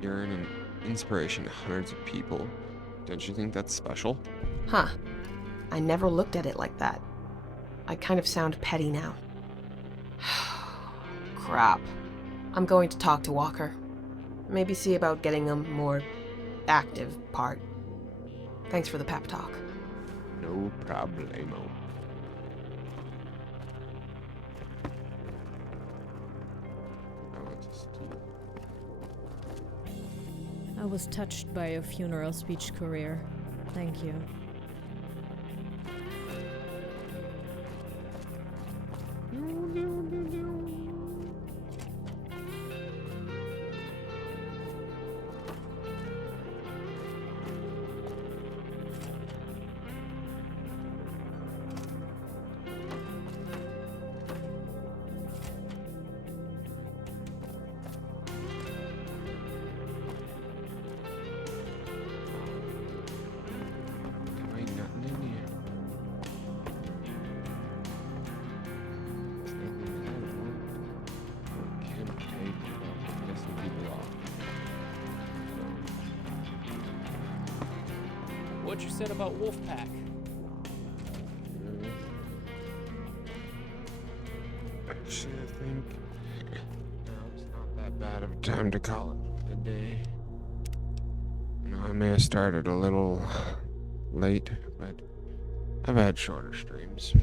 You're an inspiration to hundreds of people. Don't you think that's special? Huh. I never looked at it like that. I kind of sound petty now. Crap. I'm going to talk to Walker. Maybe see about getting a more active part. Thanks for the pep talk. No problemo. I was touched by your funeral speech career. Thank you. What you said about Wolfpack? Actually, I think now it's not that bad of a time to call it a day. I may have started a little late, but I've had shorter streams.